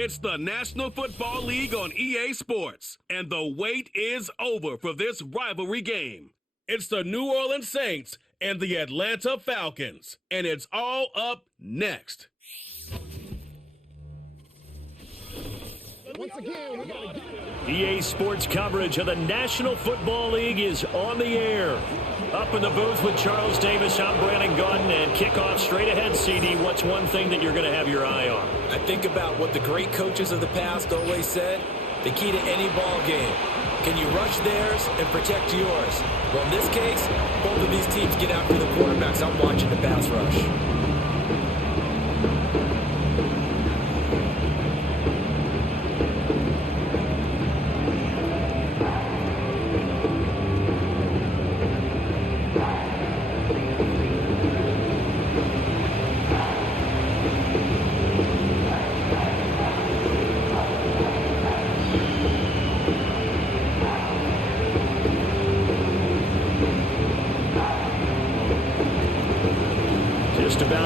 It's the National Football League on EA Sports, and the wait is over for this rivalry game. It's the New Orleans Saints and the Atlanta Falcons, and it's all up next. Once again, we gotta get it. EA Sports coverage of the National Football League is on the air. Up in the booth with Charles Davis, I'm Brandon Gaudin, and kickoff straight ahead, CD. What's one thing that you're going to have your eye on? I think about what the great coaches of the past always said. The key to any ball game. Can you rush theirs and protect yours? Well, in this case, both of these teams get after the quarterbacks. I'm watching the pass rush.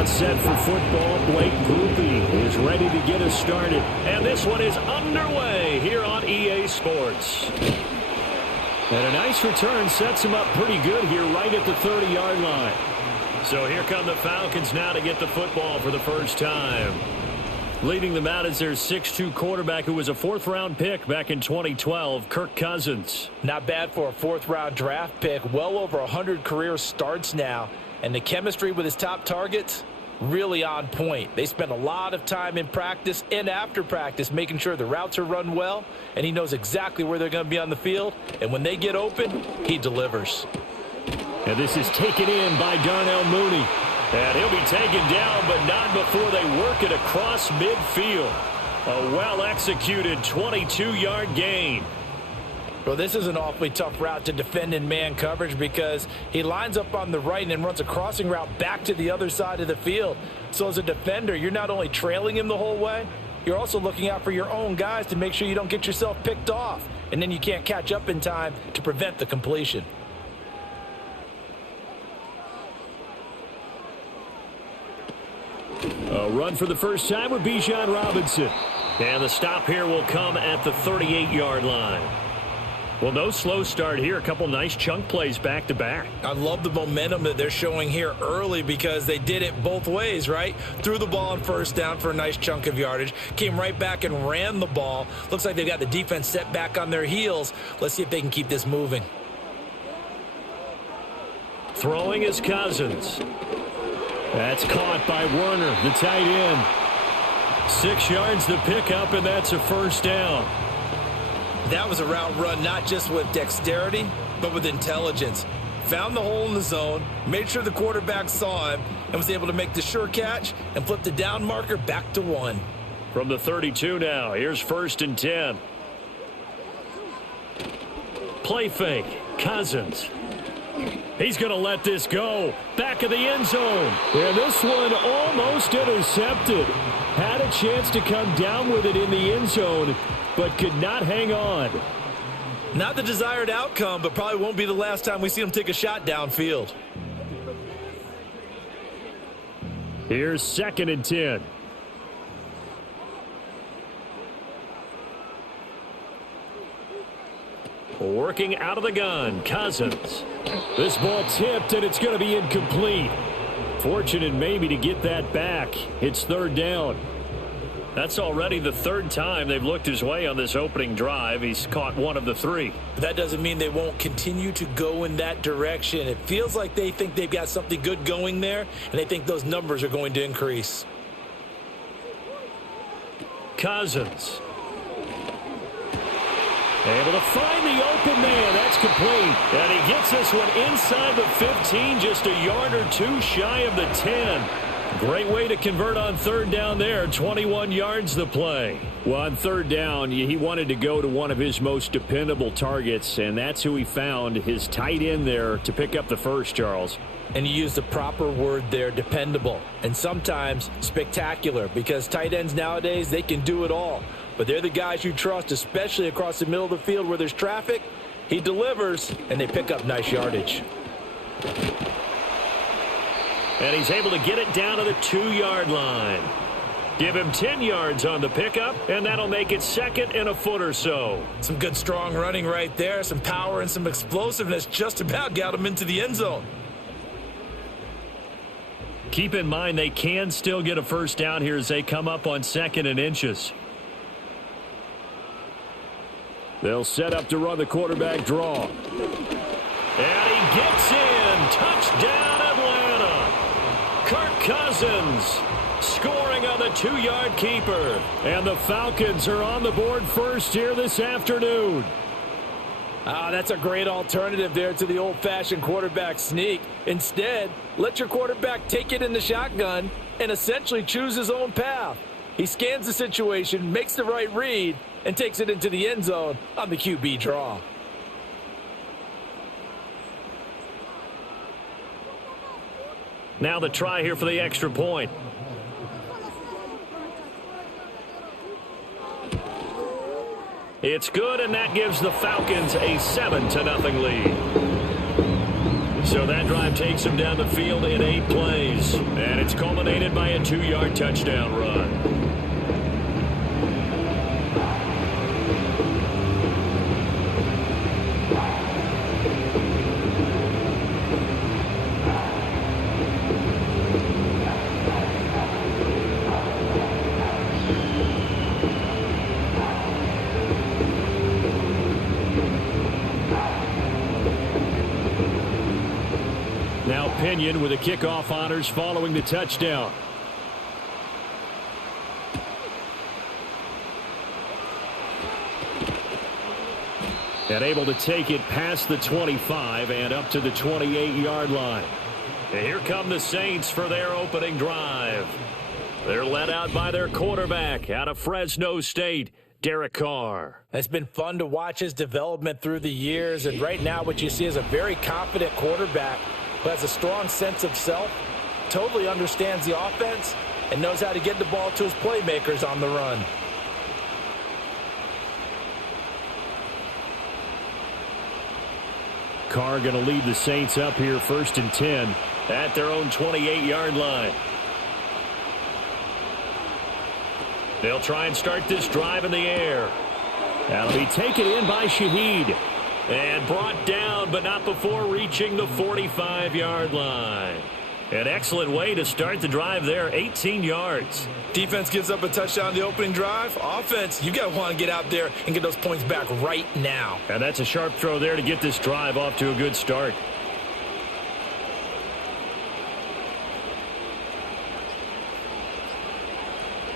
Set for football. Blake Groupie is ready to get us started. And this one is underway here on EA Sports. And a nice return sets him up pretty good here right at the 30-yard line. So here come the Falcons now to get the football for the first time. Leading them out is their 6'2 quarterback who was a fourth-round pick back in 2012, Kirk Cousins. Not bad for a fourth-round draft pick. Well over 100 career starts now. And the chemistry with his top targets, really on point. They spend a lot of time in practice and after practice making sure the routes are run well, and he knows exactly where they're going to be on the field. And when they get open, he delivers. And this is taken in by Darnell Mooney. And he'll be taken down, but not before they work it across midfield. A well-executed 22-yard gain. Well, this is an awfully tough route to defend in man coverage because he lines up on the right and then runs a crossing route back to the other side of the field. So as a defender, you're not only trailing him the whole way, you're also looking out for your own guys to make sure you don't get yourself picked off. And then you can't catch up in time to prevent the completion. A run for the first time with Bijan Robinson. And the stop here will come at the 38-yard line. Well, no slow start here. A couple nice chunk plays back-to-back. I love the momentum that they're showing here early because they did it both ways, right? Threw the ball on first down for a nice chunk of yardage. Came right back and ran the ball. Looks like they've got the defense set back on their heels. Let's see if they can keep this moving. Throwing is Cousins. That's caught by Werner, the tight end. 6 yards the pickup, and that's a first down. That was a route run not just with dexterity, but with intelligence. Found the hole in the zone, made sure the quarterback saw him, and was able to make the sure catch and flip the down marker back to 1. From the 32 now, here's 1st and 10. Play fake, Cousins. He's going to let this go. Back of the end zone. And this one almost intercepted. Had a chance to come down with it in the end zone, but could not hang on. Not the desired outcome, but probably won't be the last time we see him take a shot downfield. Here's 2nd and 10. Working out of the gun, Cousins. This ball tipped, and it's going to be incomplete. Fortunate maybe to get that back. It's 3rd down. That's already the 3rd time they've looked his way on this opening drive. He's caught 1 of the 3. That doesn't mean they won't continue to go in that direction. It feels like they think they've got something good going there, and they think those numbers are going to increase. Cousins. Able to find the open man. That's complete. And he gets this one inside the 15, just a yard or 2 shy of the 10. Great way to convert on 3rd down there. 21 yards the play. Well, on 3rd down, he wanted to go to one of his most dependable targets, and that's who he found, his tight end there, to pick up the first, Charles. And you use the proper word there, dependable. And sometimes spectacular, because tight ends nowadays, they can do it all. But they're the guys you trust, especially across the middle of the field where there's traffic. He delivers, and they pick up nice yardage. And he's able to get it down to the 2-yard line. Give him 10 yards on the pickup, and that'll make it 2nd and a foot or so. Some good strong running right there. Some power and some explosiveness just about got him into the end zone. Keep in mind they can still get a first down here as they come up on 2nd and inches. They'll set up to run the quarterback draw. And he gets in. Touchdown, Atlanta. Kirk Cousins scoring on the 2-yard keeper. And the Falcons are on the board first here this afternoon. That's a great alternative there to the old-fashioned quarterback sneak. Instead, let your quarterback take it in the shotgun and essentially choose his own path. He scans the situation, makes the right read, and takes it into the end zone on the QB draw. Now the try here for the extra point. It's good, and that gives the Falcons a 7-0 lead. So that drive takes them down the field in 8 plays, and it's culminated by a 2-yard touchdown run. Pinion with the kickoff honors following the touchdown. And able to take it past the 25 and up to the 28-yard line. And here come the Saints for their opening drive. They're led out by their quarterback out of Fresno State, Derek Carr. It's been fun to watch his development through the years, and right now what you see is a very confident quarterback who has a strong sense of self, totally understands the offense, and knows how to get the ball to his playmakers on the run. Carr going to lead the Saints up here 1st and 10 at their own 28-yard line. They'll try and start this drive in the air. That'll be taken in by Shaheed. And brought down, but not before reaching the 45-yard line. An excellent way to start the drive there, 18 yards. Defense gives up a touchdown on the opening drive. Offense, you got to want to get out there and get those points back right now. And that's a sharp throw there to get this drive off to a good start.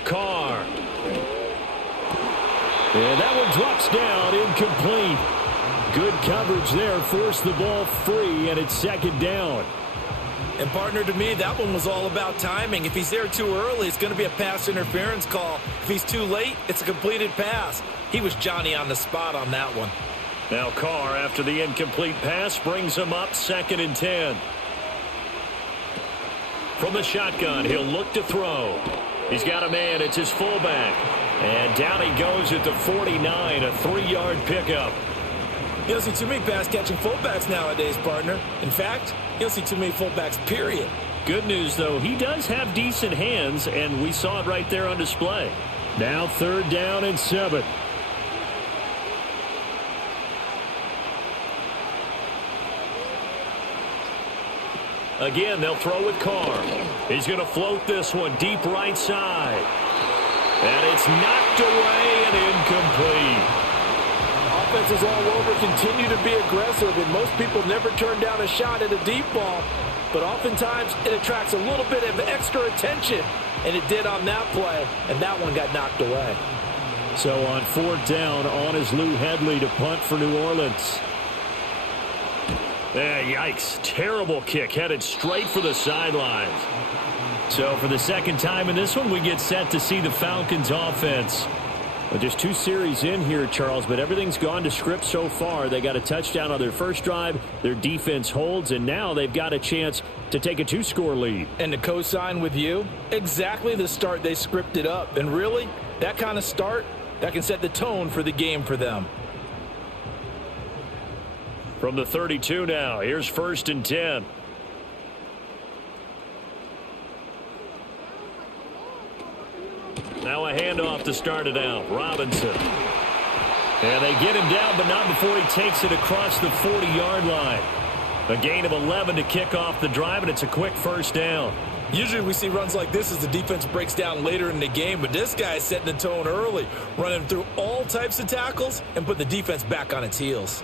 Carr. And that one drops down, incomplete. Good coverage there, forced the ball free, and it's 2nd down. And partner, to me, that one was all about timing. If he's there too early, it's going to be a pass interference call. If he's too late, it's a completed pass. He was Johnny on the spot on that one. Now Carr, after the incomplete pass, brings him up 2nd and 10. From the shotgun, he'll look to throw. He's got a man. It's his fullback. And down he goes at the 49, a 3-yard pickup. You don't see too many pass-catching fullbacks nowadays, partner. In fact, you don't see too many fullbacks, period. Good news, though, he does have decent hands, and we saw it right there on display. Now 3rd down and 7. Again, they'll throw with Carr. He's going to float this one deep right side. And it's knocked away and incomplete. Offenses all over continue to be aggressive, and most people never turn down a shot at a deep ball. But oftentimes, it attracts a little bit of extra attention, and it did on that play, and that one got knocked away. So on 4th down, on is Lou Hedley to punt for New Orleans. Yikes. Terrible kick, headed straight for the sidelines. So for the 2nd time in this one, we get set to see the Falcons offense. Well, just 2 series in here, Charles, but everything's gone to script so far. They got a touchdown on their first drive. Their defense holds, and now they've got a chance to take a 2-score lead. And to co-sign with you, exactly the start they scripted up. And really, that kind of start, that can set the tone for the game for them. From the 32 now, here's 1st and 10. handoff to start it out. Robinson. And they get him down, but not before he takes it across the 40-yard line. A gain of 11 to kick off the drive, and it's a quick first down. Usually we see runs like this as the defense breaks down later in the game, but this guy is setting the tone early, running through all types of tackles and put the defense back on its heels.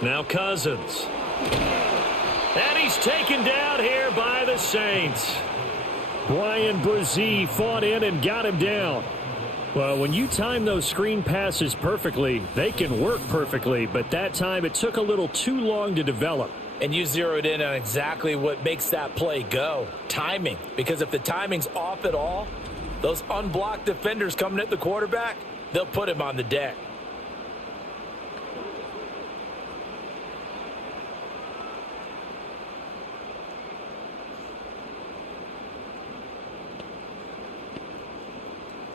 Now Cousins. And he's taken down here by the Saints. Brian Brzee fought in and got him down. Well, when you time those screen passes perfectly, they can work perfectly, but that time it took a little too long to develop. And you zeroed in on exactly what makes that play go. Timing. Because if the timing's off at all, those unblocked defenders coming at the quarterback, they'll put him on the deck.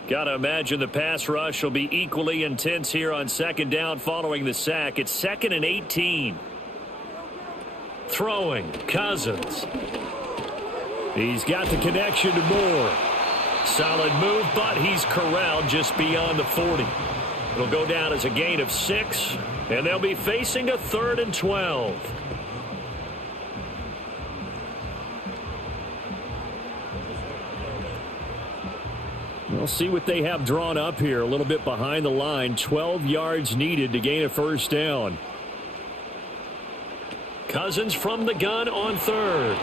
Got to imagine the pass rush will be equally intense here on second down following the sack. It's 2nd and 18. Throwing, Cousins. He's got the connection to Moore. Solid move, but he's corralled just beyond the 40. It'll go down as a gain of 6, and they'll be facing a 3rd and 12. We'll see what they have drawn up here. A little bit behind the line. 12 yards needed to gain a first down. Cousins from the gun on 3rd.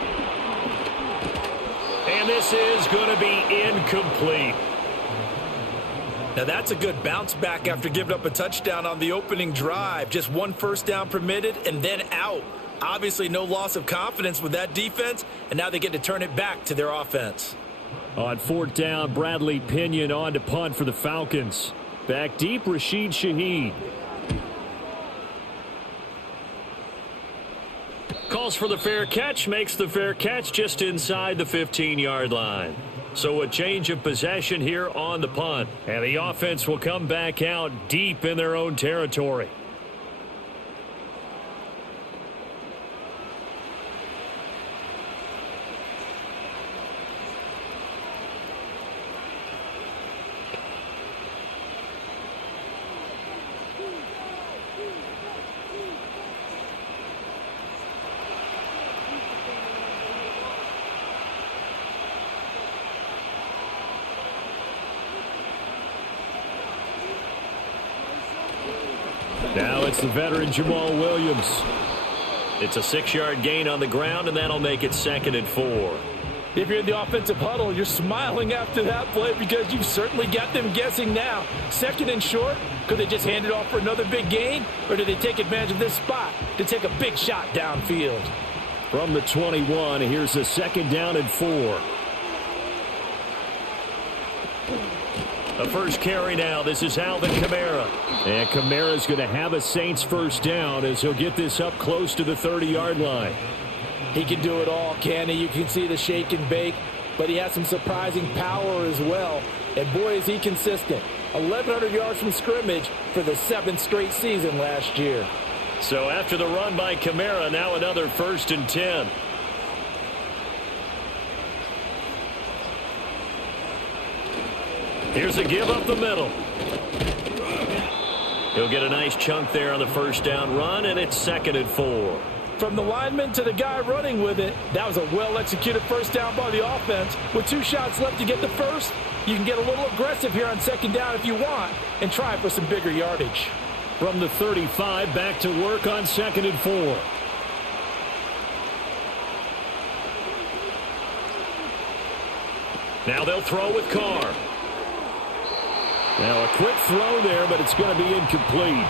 And this is going to be incomplete. Now that's a good bounce back after giving up a touchdown on the opening drive. Just 1 first down permitted and then out. Obviously no loss of confidence with that defense, and now they get to turn it back to their offense. On 4th down, Bradley Pinion on to punt for the Falcons. Back deep, Rashid Shaheed. Calls for the fair catch, makes the fair catch just inside the 15-yard line. So a change of possession here on the punt. And the offense will come back out deep in their own territory. Now it's the veteran Jamal Williams. It's a 6-yard gain on the ground, and that'll make it 2nd and 4. If you're in the offensive huddle, you're smiling after that play because you've certainly got them guessing now. 2nd and short, could they just hand it off for another big gain, or do they take advantage of this spot to take a big shot downfield? From the 21, here's a 2nd down and 4. The first carry now. This is Alvin Kamara. And Kamara's going to have a Saints first down as he'll get this up close to the 30-yard line. He can do it all, can he? You can see the shake and bake, but he has some surprising power as well. And boy, is he consistent. 1,100 yards from scrimmage for the 7th straight season last year. So after the run by Kamara, now another 1st and 10. Here's a give up the middle. He'll get a nice chunk there on the first down run, and it's 2nd and 4. From the lineman to the guy running with it, that was a well-executed first down by the offense. With 2 shots left to get the first, you can get a little aggressive here on 2nd down if you want and try for some bigger yardage. From the 35, back to work on 2nd and 4. Now they'll throw with Carr. Now a quick throw there, but it's going to be incomplete.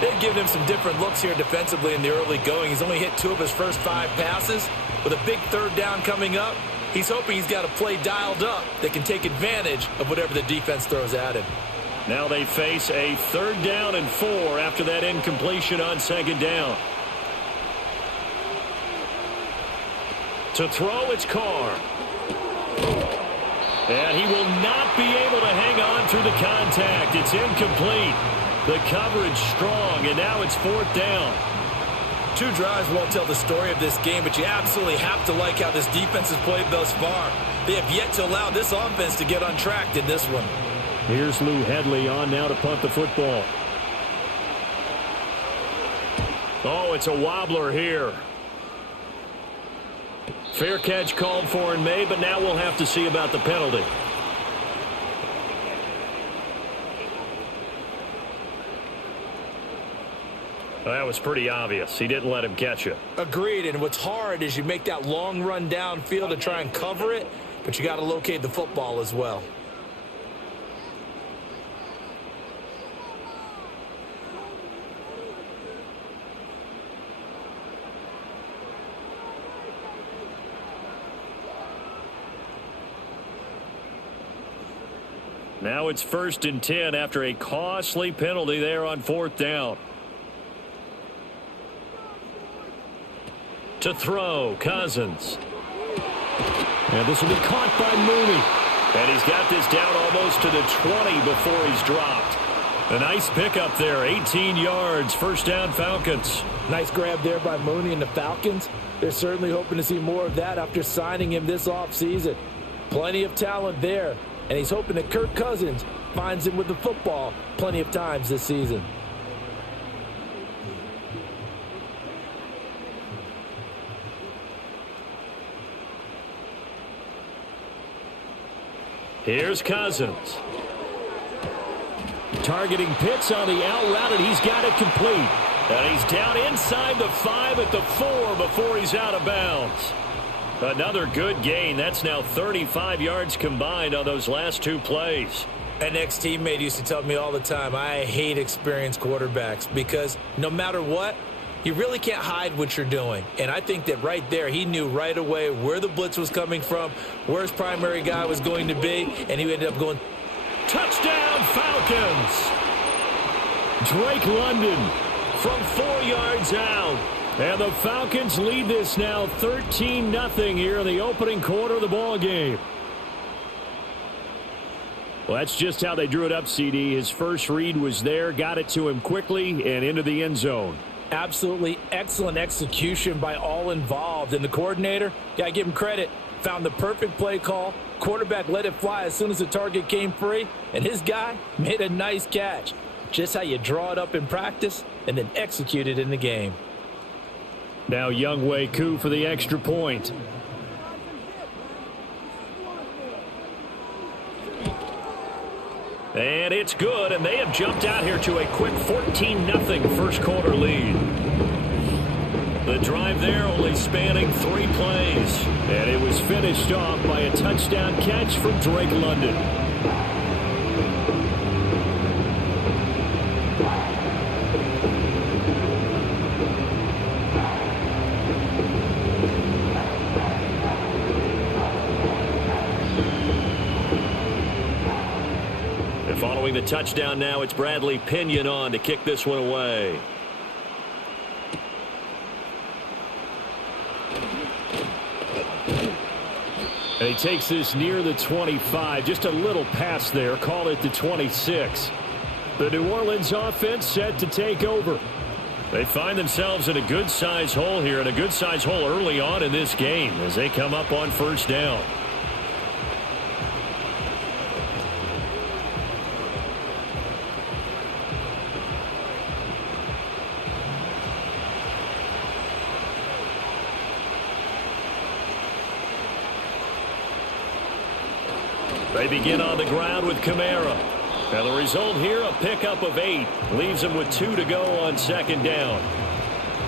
They've given him some different looks here defensively in the early going. He's only hit 2 of his first 5 passes. With a big 3rd down coming up, he's hoping he's got a play dialed up that can take advantage of whatever the defense throws at him. Now they face a 3rd down and 4 after that incompletion on 2nd down. To throw, it's Carr. And he will not be able to hang on through the contact. It's incomplete. The coverage strong, and now it's 4th down. 2 drives won't tell the story of this game, but you absolutely have to like how this defense has played thus far. They have yet to allow this offense to get on track in this one. Here's Lou Headley on now to punt the football. Oh, it's a wobbler here. Fair catch called for and made, but now we'll have to see about the penalty. That was pretty obvious. He didn't let him catch it. Agreed, and what's hard is you make that long run downfield to try and cover it, but you got to locate the football as well. Now it's 1st and 10 after a costly penalty there on 4th down. To throw, Cousins. And this will be caught by Mooney. And he's got this down almost to the 20 before he's dropped. A nice pickup there, 18 yards, 1st down Falcons. Nice grab there by Mooney and the Falcons. They're certainly hoping to see more of that after signing him this offseason. Plenty of talent there, and he's hoping that Kirk Cousins finds him with the football plenty of times this season. Here's Cousins. Targeting Pitts on the out route, and he's got it complete. And he's down inside the 5 at the 4 before he's out of bounds. Another good gain. That's now 35 yards combined on those last 2 plays. An ex-teammate used to tell me all the time, I hate experienced quarterbacks because no matter what, you really can't hide what you're doing. And I think that right there, he knew right away where the blitz was coming from, where his primary guy was going to be, and he ended up going. Touchdown, Falcons! Drake London from 4 yards out. And the Falcons lead this now 13-0 here in the opening quarter of the ball game. Well, that's just how they drew it up, CD. His first read was there, got it to him quickly, and into the end zone. Absolutely excellent execution by all involved. And the coordinator, got to give him credit, found the perfect play call. Quarterback let it fly as soon as the target came free, and his guy made a nice catch. Just how you draw it up in practice and then execute it in the game. Now Younghoe Koo for the extra point. And it's good, and they have jumped out here to a quick 14-0 first quarter lead. The drive there only spanning 3 plays, and it was finished off by a touchdown catch from Drake London. Following the touchdown now, it's Bradley Pinion on to kick this one away. And he takes this near the 25. Just a little pass there. Call it the 26. The New Orleans offense set to take over. They find themselves in a good-size hole here, and a good-size hole early on in this game as they come up on 1st down. They begin on the ground with Kamara. And the result here, a pickup of 8. Leaves them with 2 to go on 2nd down.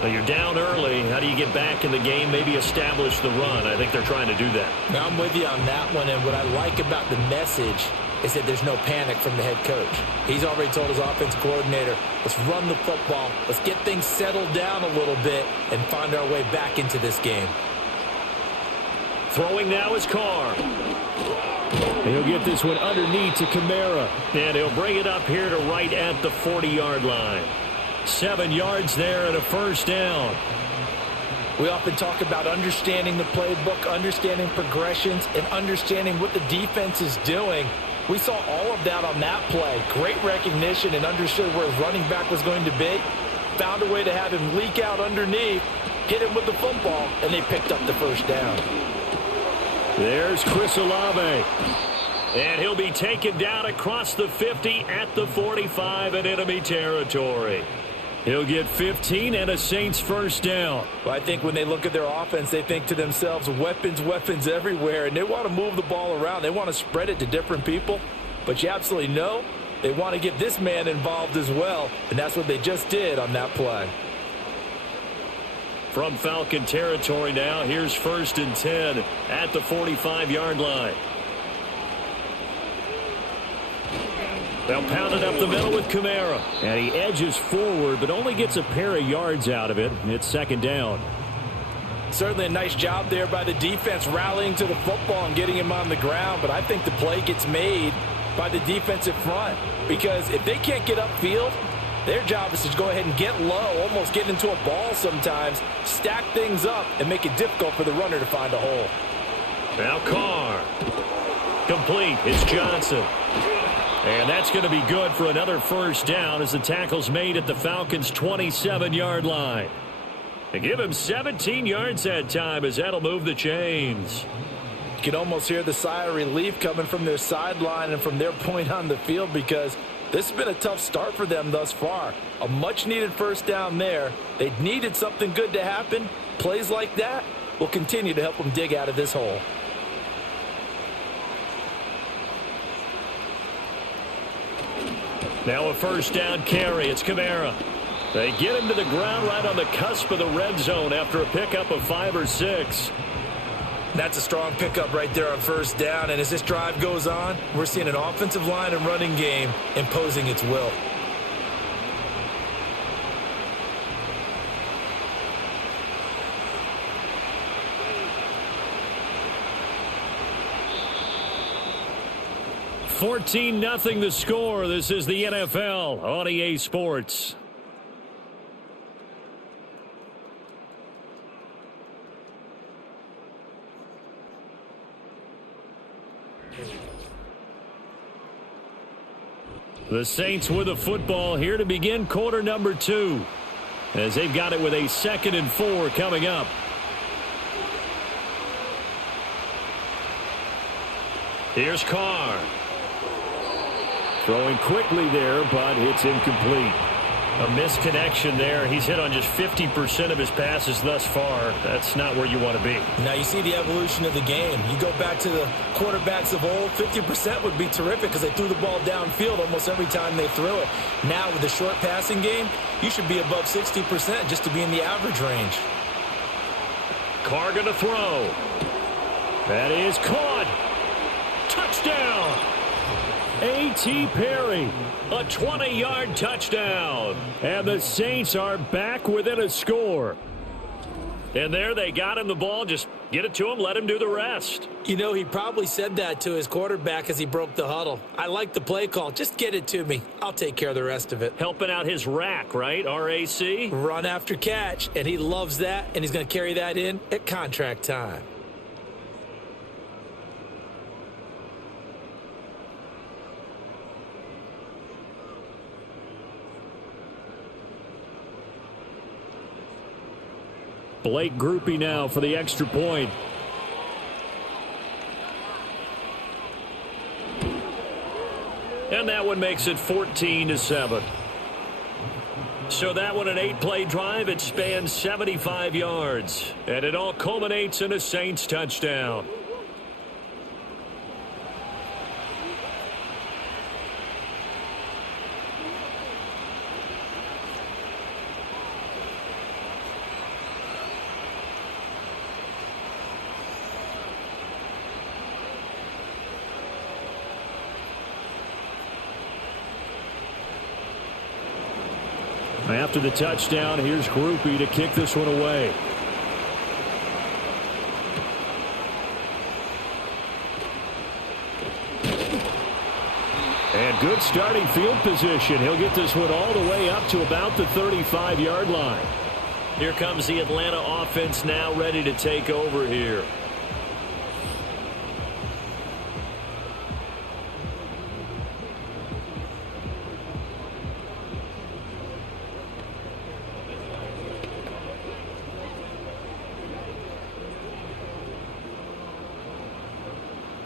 Now you're down early. How do you get back in the game, maybe establish the run? I think they're trying to do that. Now I'm with you on that one, and what I like about the message is that there's no panic from the head coach. He's already told his offense coordinator, let's run the football, let's get things settled down a little bit and find our way back into this game. Throwing now is Carr. He'll get this one underneath to Kamara. And he'll bring it up here to right at the 40-yard line. 7 yards there and a 1st down. We often talk about understanding the playbook, understanding progressions, and understanding what the defense is doing. We saw all of that on that play. Great recognition and understood where his running back was going to be. found a way to have him leak out underneath, hit him with the football, and they picked up the first down. There's Chris Olave. And he'll be taken down across the 50 at the 45 in enemy territory. He'll get 15 and a Saints first down. Well, I think when they look at their offense, they think to themselves, weapons, weapons everywhere, and they want to move the ball around. They want to spread it to different people, but you absolutely know they want to get this man involved as well, and that's what they just did on that play. From Falcon territory now, here's 1st and 10 at the 45-yard line. They'll pound it up the middle with Kamara. And he edges forward, but only gets a pair of yards out of it. It's 2nd down. Certainly a nice job there by the defense rallying to the football and getting him on the ground. But I think the play gets made by the defensive front. Because if they can't get upfield, their job is to go ahead and get low, almost get into a ball sometimes, stack things up, and make it difficult for the runner to find a hole. Now Carr. Complete. It's Johnson. And that's going to be good for another first down as the tackle's made at the Falcons' 27-yard line. They give him 17 yards that time as that'll move the chains. You can almost hear the sigh of relief coming from their sideline and from their point on the field because this has been a tough start for them thus far. A much-needed first down there. They needed something good to happen. Plays like that will continue to help them dig out of this hole. Now a first down carry. It's Kamara. They get him to the ground right on the cusp of the red zone after a pickup of 5 or 6. That's a strong pickup right there on first down. And as this drive goes on, we're seeing an offensive line and running game imposing its will. $14-0 the score. This is the NFL on EA Sports. The Saints with the football here to begin quarter number 2 as they've got it with a 2nd and 4 coming up. Here's Carr. Throwing quickly there, but it's incomplete. A misconnection there. He's hit on just 50% of his passes thus far. That's not where you want to be. Now you see the evolution of the game. You go back to the quarterbacks of old, 50% would be terrific because they threw the ball downfield almost every time they threw it. Now with the short passing game, you should be above 60% just to be in the average range. Carr going to throw. That is caught. Touchdown. A.T. Perry, a 20-yard touchdown. And the Saints are back within a score. And there they got him the ball. Just get it to him, let him do the rest. You know, he probably said that to his quarterback as he broke the huddle. I like the play call. Just get it to me. I'll take care of the rest of it. Helping out his rack, right? R-A-C? Run after catch, and he loves that, and he's going to carry that in at contract time. Blake Groupie now for the extra point. And that one makes it 14-7. So that one an 8-play drive. It spans 75 yards. And it all culminates in a Saints touchdown. After the touchdown, here's Groupie to kick this one away. And good starting field position. He'll get this one all the way up to about the 35-yard line. Here comes the Atlanta offense now ready to take over here.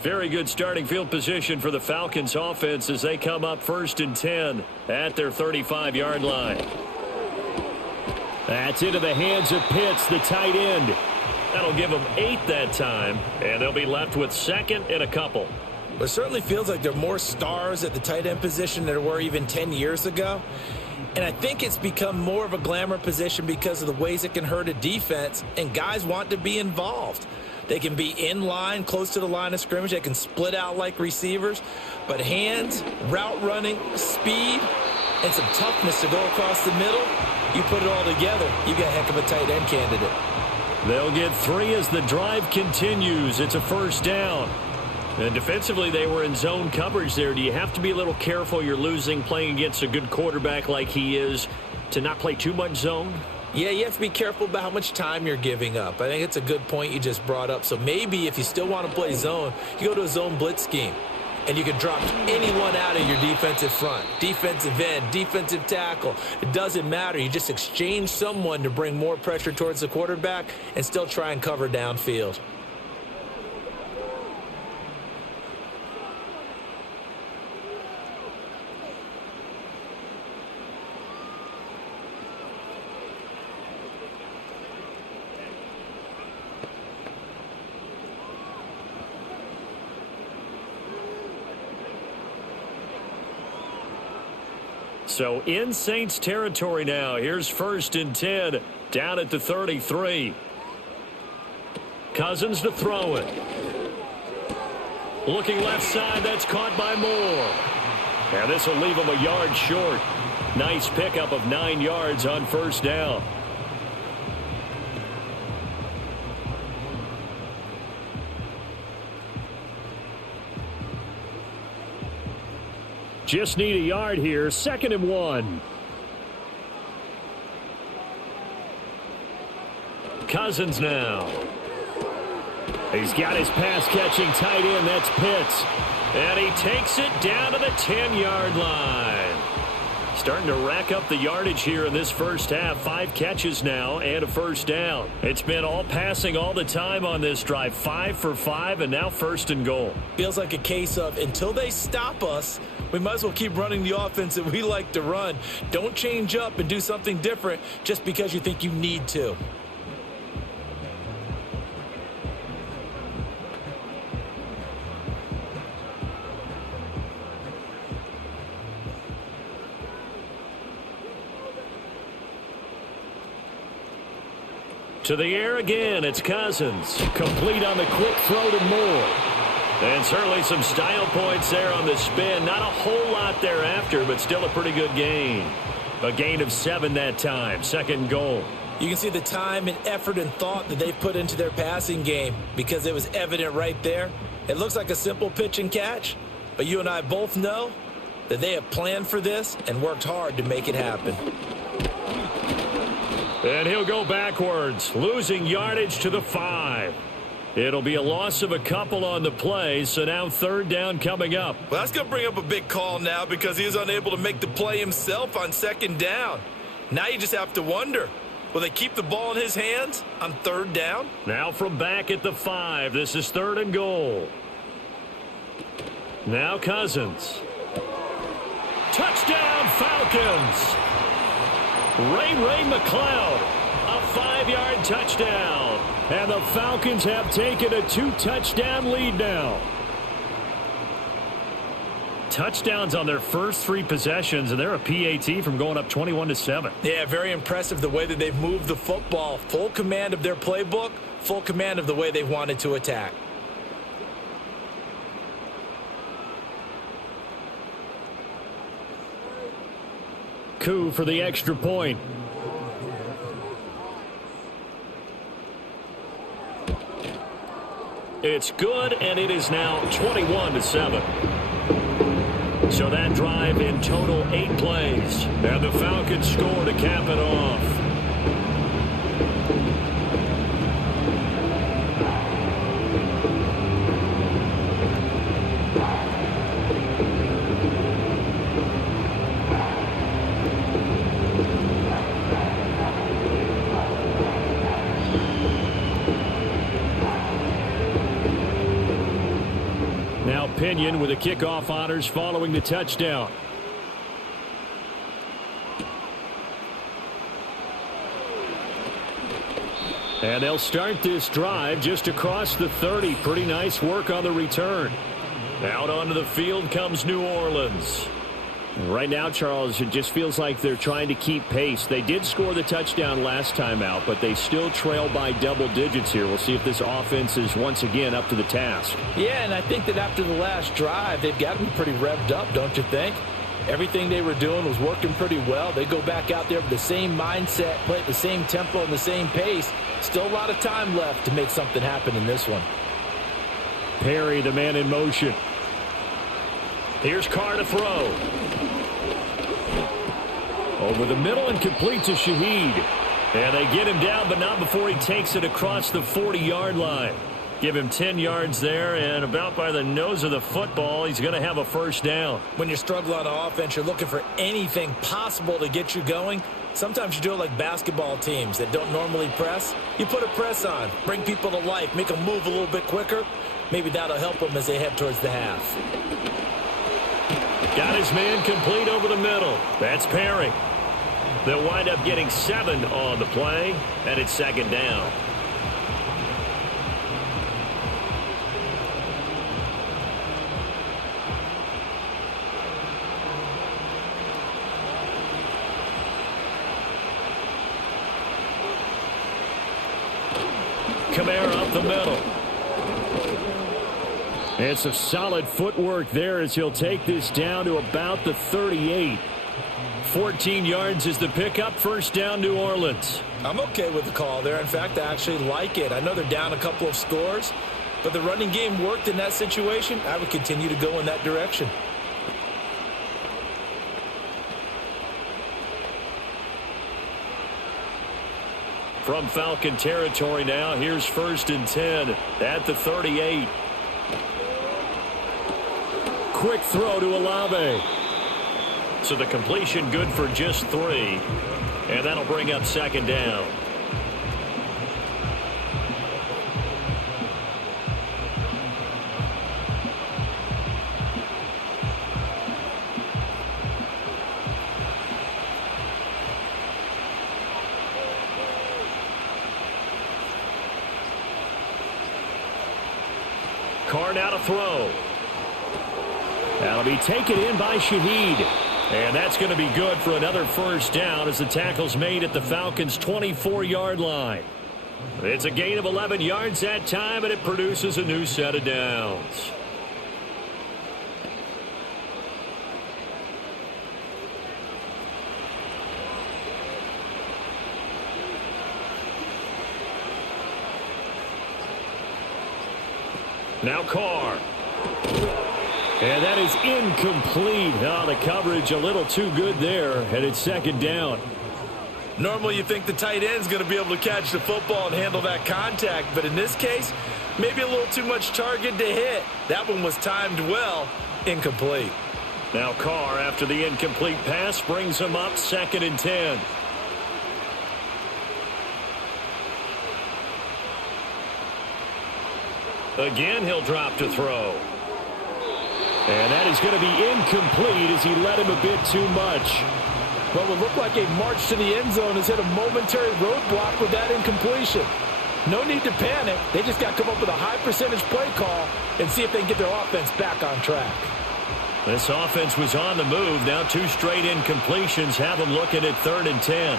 Very good starting field position for the Falcons offense as they come up 1st and 10 at their 35-yard line. That's into the hands of Pitts, the tight end. That'll give them 8 that time, and they'll be left with 2nd and a couple. It certainly feels like there are more stars at the tight end position than there were even 10 years ago. And I think it's become more of a glamour position because of the ways it can hurt a defense, and guys want to be involved. They can be in line, close to the line of scrimmage. They can split out like receivers. But hands, route running, speed, and some toughness to go across the middle, you put it all together, you got a heck of a tight end candidate. They'll get 3 as the drive continues. It's a 1st down. And defensively, they were in zone coverage there. Do you have to be a little careful you're losing playing against a good quarterback like he is to not play too much zone? Yeah, you have to be careful about how much time you're giving up. I think it's a good point you just brought up. So maybe if you still want to play zone, you go to a zone blitz scheme. And you can drop anyone out of your defensive front, defensive end, defensive tackle. It doesn't matter. You just exchange someone to bring more pressure towards the quarterback and still try and cover downfield. So in Saints territory now. Here's 1st and 10 down at the 33. Cousins to throw it. Looking left side. That's caught by Moore. And this will leave him a yard short. Nice pickup of 9 yards on 1st down. Just need a yard here. 2nd and 1. Cousins now. He's got his pass-catching tight end. That's Pitts. And he takes it down to the 10-yard line. Starting to rack up the yardage here in this 1st half. 5 catches now and a 1st down. It's been all passing all the time on this drive. 5 for 5 and now 1st and goal. Feels like a case of until they stop us, we might as well keep running the offense that we like to run. Don't change up and do something different just because you think you need to. To the air again, it's Cousins. Complete on the quick throw to Moore. And certainly some style points there on the spin. Not a whole lot thereafter, but still a pretty good gain. A gain of 7 that time. 2nd goal. You can see the time and effort and thought that they've put into their passing game because it was evident right there. It looks like a simple pitch and catch, but you and I both know that they have planned for this and worked hard to make it happen. And he'll go backwards, losing yardage to the 5. It'll be a loss of a couple on the play, so now 3rd down coming up. Well, that's going to bring up a big call now because he was unable to make the play himself on 2nd down. Now you just have to wonder, will they keep the ball in his hands on 3rd down? Now from back at the 5, this is 3rd and goal. Now Cousins. Touchdown Falcons! Ray McLeod, a 5-yard touchdown. And the Falcons have taken a 2-touchdown lead now. Touchdowns on their first 3 possessions, and they're a PAT from going up 21-7. Yeah, very impressive the way that they've moved the football. Full command of their playbook, full command of the way they wanted to attack. Coup for the extra point. It's good, and it is now 21-7. So that drive in total 8 plays. And the Falcons score to cap it off. Kenyon with the kickoff honors following the touchdown. And they'll start this drive just across the 30. Pretty nice work on the return. Out onto the field comes New Orleans. Right now, Charles, it just feels like they're trying to keep pace. They did score the touchdown last time out, but they still trail by double digits here. We'll see if this offense is once again up to the task. Yeah, and I think that after the last drive, they've got to be pretty revved up, don't you think? Everything they were doing was working pretty well. They go back out there with the same mindset, play at the same tempo and the same pace. Still a lot of time left to make something happen in this one. Perry, the man in motion. Here's Carr to throw. Over the middle and complete to Shaheed. And they get him down, but not before he takes it across the 40-yard line. Give him 10 yards there, and about by the nose of the football, he's going to have a first down. When you're struggling on offense, you're looking for anything possible to get you going. Sometimes you do it like basketball teams that don't normally press. You put a press on, bring people to life, make them move a little bit quicker. Maybe that'll help them as they head towards the half. Got his man complete over the middle. That's Perry. They'll wind up getting 7 on the play, and it's second down. Kamara up the middle. It's a solid footwork there as he'll take this down to about the 38. 14 yards is the pickup. First down, New Orleans. I'm okay with the call there. In fact, I actually like it. I know they're down a couple of scores, but the running game worked in that situation. I would continue to go in that direction. From Falcon territory now, here's 1st and 10 at the 38. Quick throw to Olave. So the completion good for just 3. And that'll bring up second down. Carr now to throw. That'll be taken in by Shaheed. And that's going to be good for another first down as the tackle's made at the Falcons' 24-yard line. It's a gain of 11 yards that time, and it produces a new set of downs. Now Carr. And that is incomplete. Oh, the coverage a little too good there, and it's second down. Normally you think the tight end's going to be able to catch the football and handle that contact, but in this case, maybe a little too much target to hit. That one was timed well, incomplete. Now Carr, after the incomplete pass, brings him up 2nd and 10. Again, he'll drop to throw. And that is going to be incomplete as he let him a bit too much. What would look like a march to the end zone has hit a momentary roadblock with that incompletion. No need to panic. They just got to come up with a high percentage play call and see if they can get their offense back on track. This offense was on the move. Now 2 straight incompletions have them looking at 3rd and 10.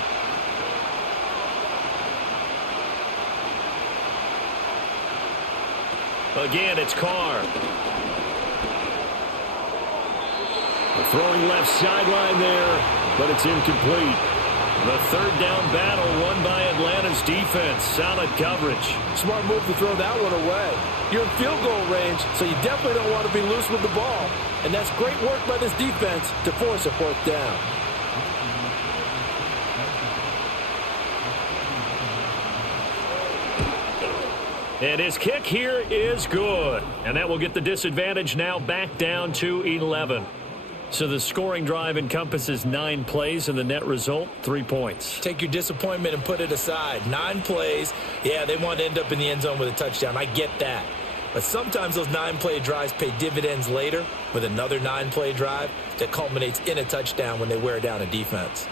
Again, it's Carr. Throwing left sideline there, but it's incomplete. The 3rd down battle won by Atlanta's defense. Solid coverage. Smart move to throw that one away. You're in field goal range, so you definitely don't want to be loose with the ball. And that's great work by this defense to force a 4th down. And his kick here is good. And that will get the disadvantage now back down to 11. So the scoring drive encompasses 9 plays, and the net result, 3 points. Take your disappointment and put it aside. 9 plays. Yeah, they want to end up in the end zone with a touchdown. I get that. But sometimes those 9-play drives pay dividends later with another 9-play drive that culminates in a touchdown when they wear down a defense.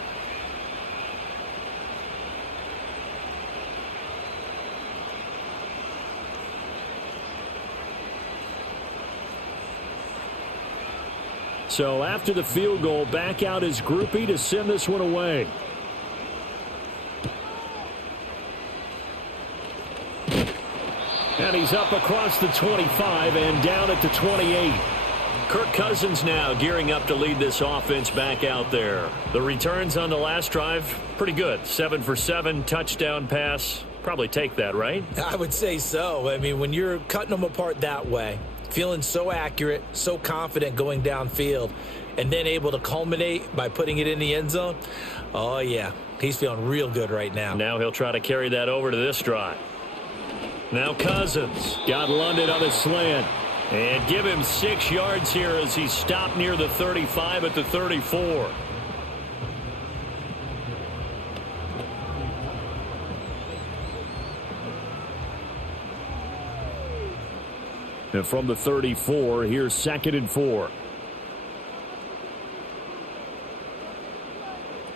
So after the field goal, back out is Groupie to send this one away. And he's up across the 25 and down at the 28. Kirk Cousins now gearing up to lead this offense back out there. The returns on the last drive, pretty good. 7 for 7, touchdown pass. Probably take that, right? I would say so. I mean, when you're cutting them apart that way, feeling so accurate, so confident going downfield, and then able to culminate by putting it in the end zone, oh, yeah, he's feeling real good right now. Now he'll try to carry that over to this drive. Now Cousins got London on a slant. And give him 6 yards here as he stopped near the 35 at the 34. And from the 34, here's 2nd and 4.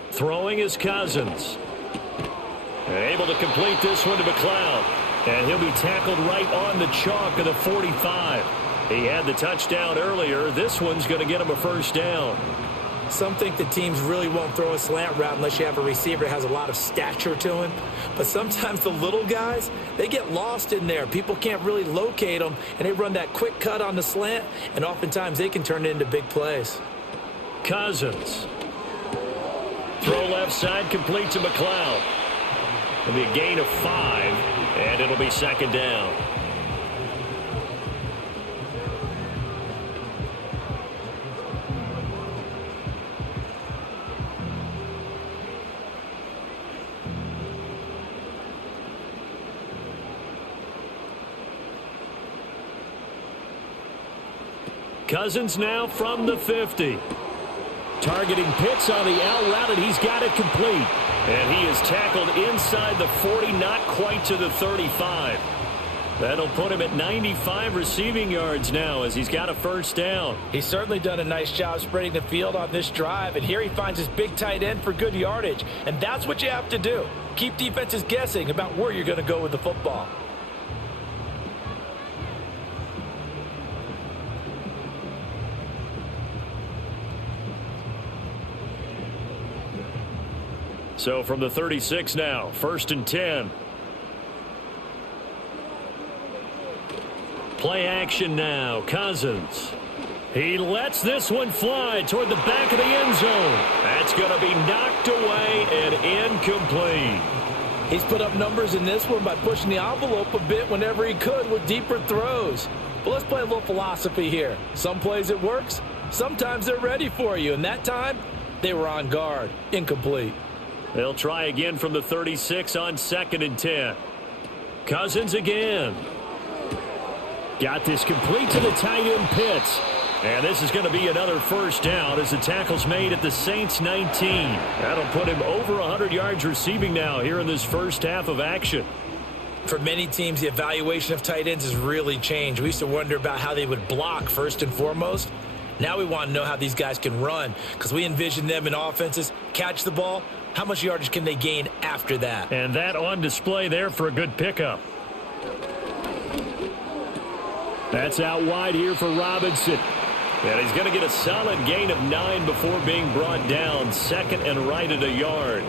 Throwing is Cousins. Able to complete this one to McLeod. And he'll be tackled right on the chalk of the 45. He had the touchdown earlier. This one's going to get him a first down. Some think the teams really won't throw a slant route unless you have a receiver that has a lot of stature to him. But sometimes the little guys, they get lost in there. People can't really locate them, and they run that quick cut on the slant, and oftentimes they can turn it into big plays. Cousins. Throw left side, complete to McLeod. It'll be a gain of 5, and it'll be 2nd down. Cousins now from the 50. Targeting Pitts on the out route, and he's got it complete. And he is tackled inside the 40, not quite to the 35. That'll put him at 95 receiving yards now as he's got a first down. He's certainly done a nice job spreading the field on this drive, and here he finds his big tight end for good yardage. And that's what you have to do. Keep defenses guessing about where you're going to go with the football. So from the 36 now, 1st and 10. Play action now, Cousins. He lets this one fly toward the back of the end zone. That's going to be knocked away and incomplete. He's put up numbers in this one by pushing the envelope a bit whenever he could with deeper throws. But let's play a little philosophy here. Some plays it works, sometimes they're ready for you, and that time they were on guard. Incomplete. They'll try again from the 36 on 2nd and 10. Cousins again. Got this complete to the tight end Pitts. And this is going to be another first down as the tackle's made at the Saints 19. That'll put him over 100 yards receiving now here in this first half of action. For many teams, the evaluation of tight ends has really changed. We used to wonder about how they would block first and foremost. Now we want to know how these guys can run because we envision them in offenses, catch the ball. How much yardage can they gain after that? And that on display there for a good pickup. That's out wide here for Robinson. And he's going to get a solid gain of 9 before being brought down. 2nd and right at a yard.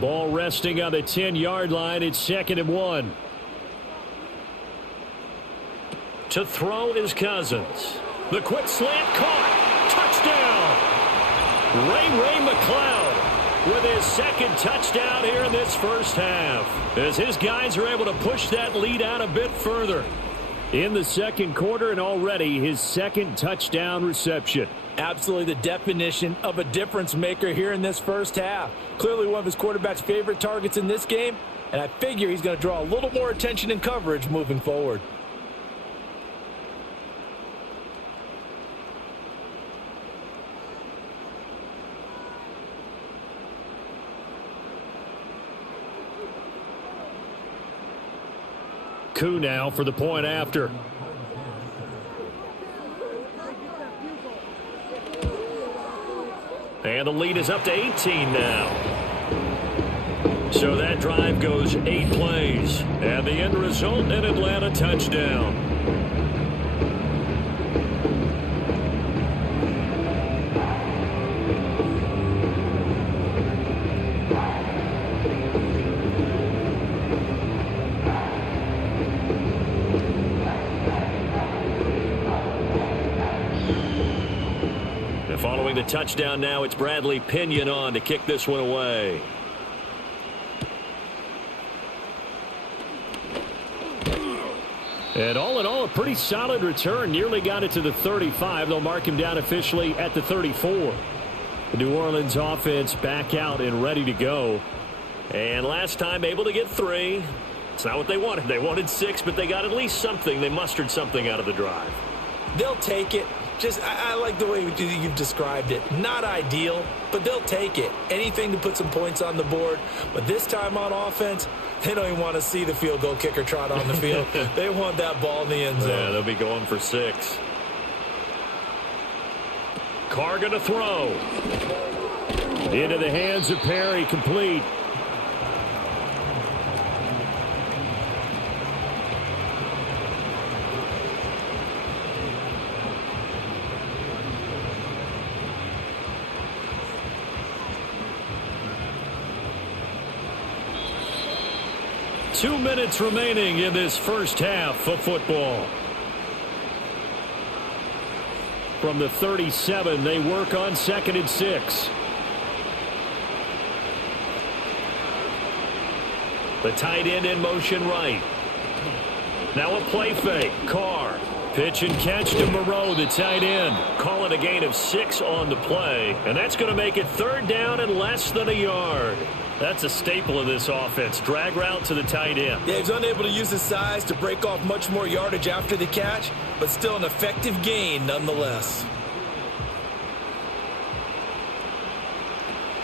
Ball resting on the 10-yard line. It's 2nd and 1. To throw is Cousins. The quick slant caught. Touchdown. Ray McLeod with his 2nd touchdown here in this first half. As his guys are able to push that lead out a bit further. In the 2nd quarter and already his 2nd touchdown reception. Absolutely the definition of a difference maker here in this first half. Clearly one of his quarterback's favorite targets in this game. And I figure he's going to draw a little more attention and coverage moving forward. Koo now for the point after. And the lead is up to 18 now. So that drive goes 8 plays. And the end result, an Atlanta touchdown. Following the touchdown now, it's Bradley Pinion on to kick this one away. And all in all, a pretty solid return. Nearly got it to the 35. They'll mark him down officially at the 34. The New Orleans offense back out and ready to go. And last time able to get 3. It's not what they wanted. They wanted 6, but they got at least something. They mustered something out of the drive. They'll take it. I like the way you've described it. Not ideal, but they'll take it. Anything to put some points on the board. But this time on offense, they don't even want to see the field goal kicker trot on the field. They want that ball in the end zone. Yeah, they'll be going for 6. Carr going to throw. Into the hands of Perry, complete. Two minutes remaining in this first half of football. From the 37, they work on 2nd and 6. The tight end in motion right. Now a play fake. Carr. Pitch and catch to Moreau, the tight end. Call it a gain of 6 on the play. And that's going to make it 3rd down and less than a yard. That's a staple of this offense. Drag route to the tight end. Yeah, he's unable to use his size to break off much more yardage after the catch, but still an effective gain nonetheless.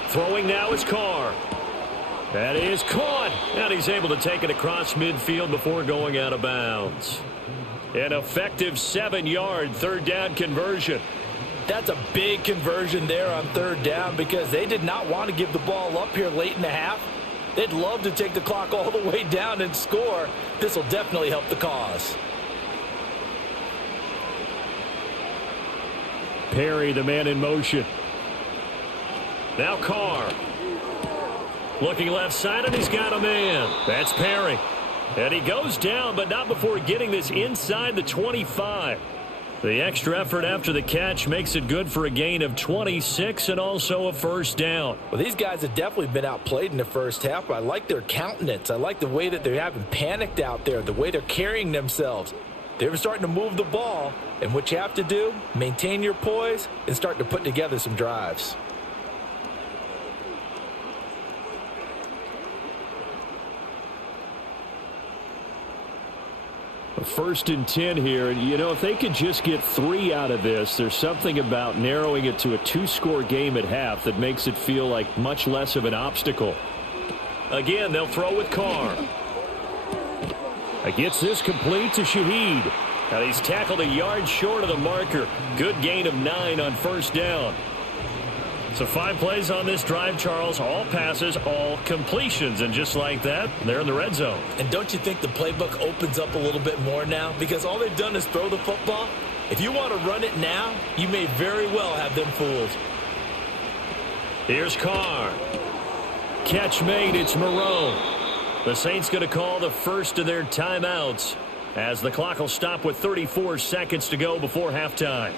Throwing now is Carr. That is caught. And he's able to take it across midfield before going out of bounds. An effective 7-yard 3rd down conversion. That's a big conversion there on 3rd down because they did not want to give the ball up here late in the half. They'd love to take the clock all the way down and score. This will definitely help the cause. Perry, the man in motion. Now Carr. Looking left side, and he's got a man. That's Perry. And he goes down, but not before getting this inside the 25. The extra effort after the catch makes it good for a gain of 26 and also a 1st down. Well, these guys have definitely been outplayed in the first half, but I like their countenance. I like the way that they haven't panicked out there, the way they're carrying themselves. They're starting to move the ball, and what you have to do, maintain your poise and start to put together some drives. First and 10 here, and you know, if they could just get 3 out of this, there's something about narrowing it to a 2-score game at half that makes it feel like much less of an obstacle. Again, they'll throw with Carr. Gets this complete to Shaheed. Now he's tackled a yard short of the marker. Good gain of 9 on 1st down. So 5 plays on this drive, Charles. All passes, all completions. And just like that, they're in the red zone. And don't you think the playbook opens up a little bit more now? Because all they've done is throw the football. If you want to run it now, you may very well have them fooled. Here's Carr. Catch made. It's Moreau. The Saints going to call the first of their timeouts as the clock will stop with 34 seconds to go before halftime.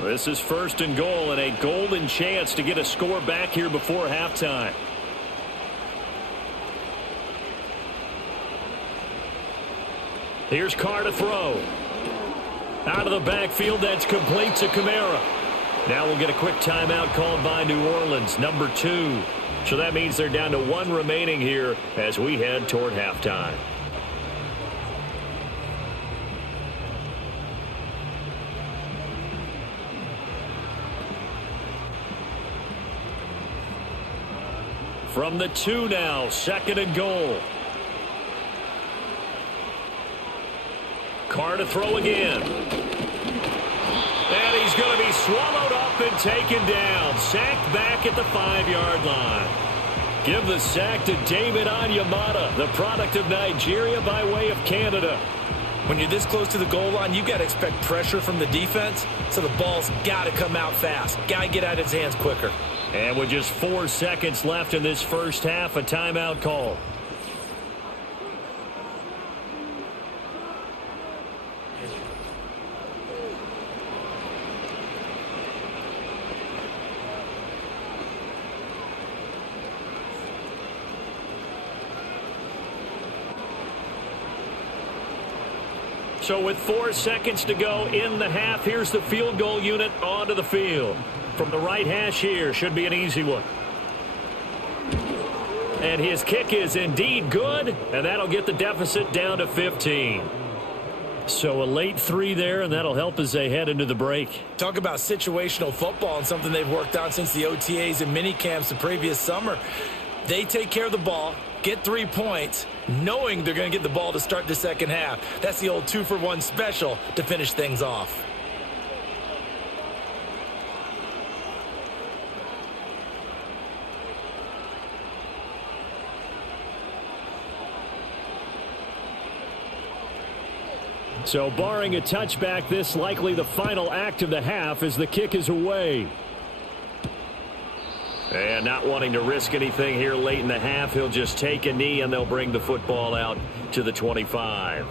This is 1st and goal and a golden chance to get a score back here before halftime. Here's Carr to throw. Out of the backfield, that's complete to Kamara. Now we'll get a quick timeout called by New Orleans, number 2. So that means they're down to 1 remaining here as we head toward halftime. From the 2 now, 2nd and goal. Carr to throw again. And he's going to be swallowed up and taken down. Sacked back at the 5-yard line. Give the sack to David Onyemata, the product of Nigeria by way of Canada. When you're this close to the goal line, you've got to expect pressure from the defense, so the ball's got to come out fast. Got to get out of his hands quicker. And with just 4 seconds left in this first half, a timeout call. So with 4 seconds to go in the half, here's the field goal unit onto the field. From the right hash here, should be an easy one. And his kick is indeed good, and that'll get the deficit down to 15. So a late 3 there, and that'll help as they head into the break. Talk about situational football and something they've worked on since the OTAs and mini camps the previous summer. They take care of the ball, get 3 points, knowing they're going to get the ball to start the second half. That's the old 2-for-1 special to finish things off. So barring a touchback, this likely the final act of the half as the kick is away. And not wanting to risk anything here late in the half, he'll just take a knee and they'll bring the football out to the 25.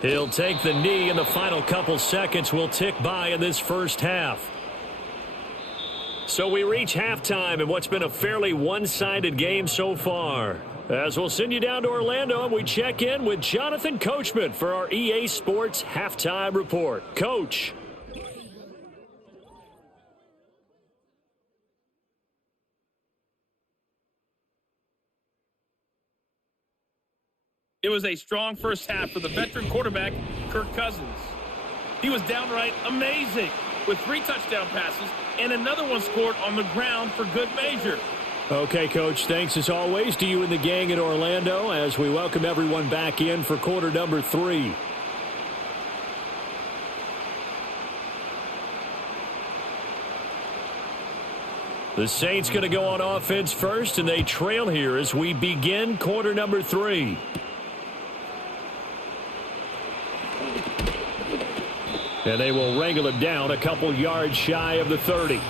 He'll take the knee, and the final couple seconds will tick by in this first half. So we reach halftime in what's been a fairly one-sided game so far. As we'll send you down to Orlando, and we check in with Jonathan Coachman for our EA Sports Halftime Report. Coach. It was a strong first half for the veteran quarterback, Kirk Cousins. He was downright amazing with 3 touchdown passes and another one scored on the ground for good measure. Okay, Coach, thanks as always to you and the gang in Orlando as we welcome everyone back in for quarter number 3. The Saints going to go on offense first, and they trail here as we begin quarter number 3. And they will wrangle him down a couple yards shy of the 30.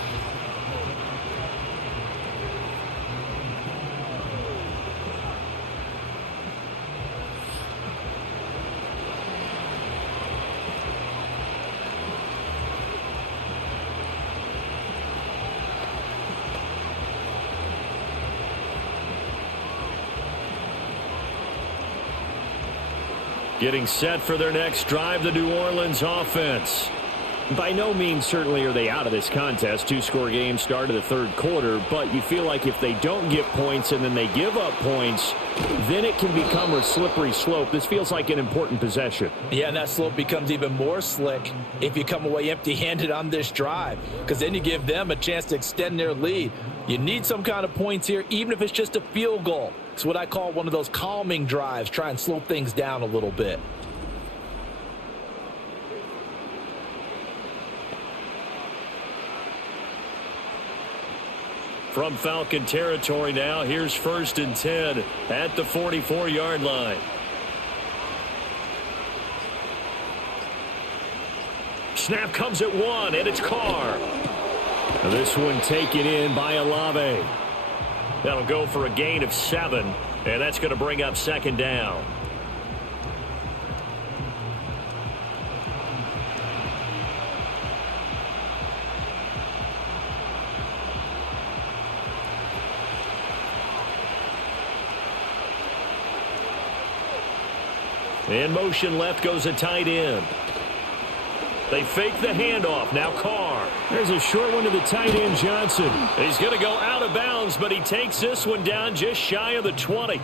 Getting set for their next drive, the New Orleans offense. By no means certainly are they out of this contest. 2-score game start of the third quarter, but you feel like if they don't get points and then they give up points, then it can become a slippery slope. This feels like an important possession. Yeah, and that slope becomes even more slick if you come away empty-handed on this drive, because then you give them a chance to extend their lead. You need some kind of points here, even if it's just a field goal. It's what I call one of those calming drives. Try and slow things down a little bit. From Falcon territory now, here's 1st and 10 at the 44-yard line. Snap comes at 1, and it's Carr. This one taken in by Olave. That'll go for a gain of 7, and that's going to bring up 2nd down. In motion left goes a tight end. They fake the handoff. Now Carr. There's a short one to the tight end, Johnson. He's going to go out of bounds, but he takes this one down just shy of the 20.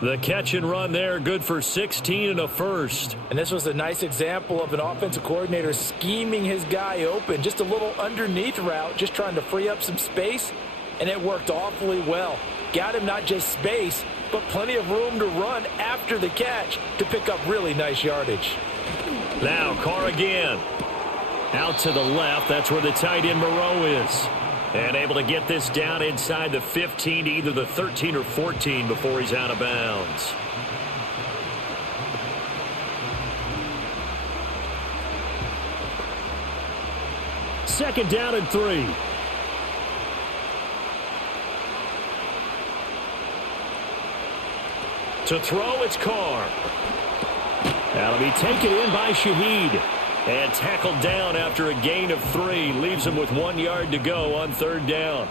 The catch and run there, good for 16 and a first. And this was a nice example of an offensive coordinator scheming his guy open. Just a little underneath route, just trying to free up some space, and it worked awfully well. Got him not just space, but plenty of room to run after the catch to pick up really nice yardage. Now Carr again. Out to the left. That's where the tight end Moreau is. And able to get this down inside the 15 to either the 13 or 14 before he's out of bounds. Second down and 3. To throw, it's Carr. That'll be taken in by Shaheed. And tackled down after a gain of 3. Leaves him with 1 yard to go on third down.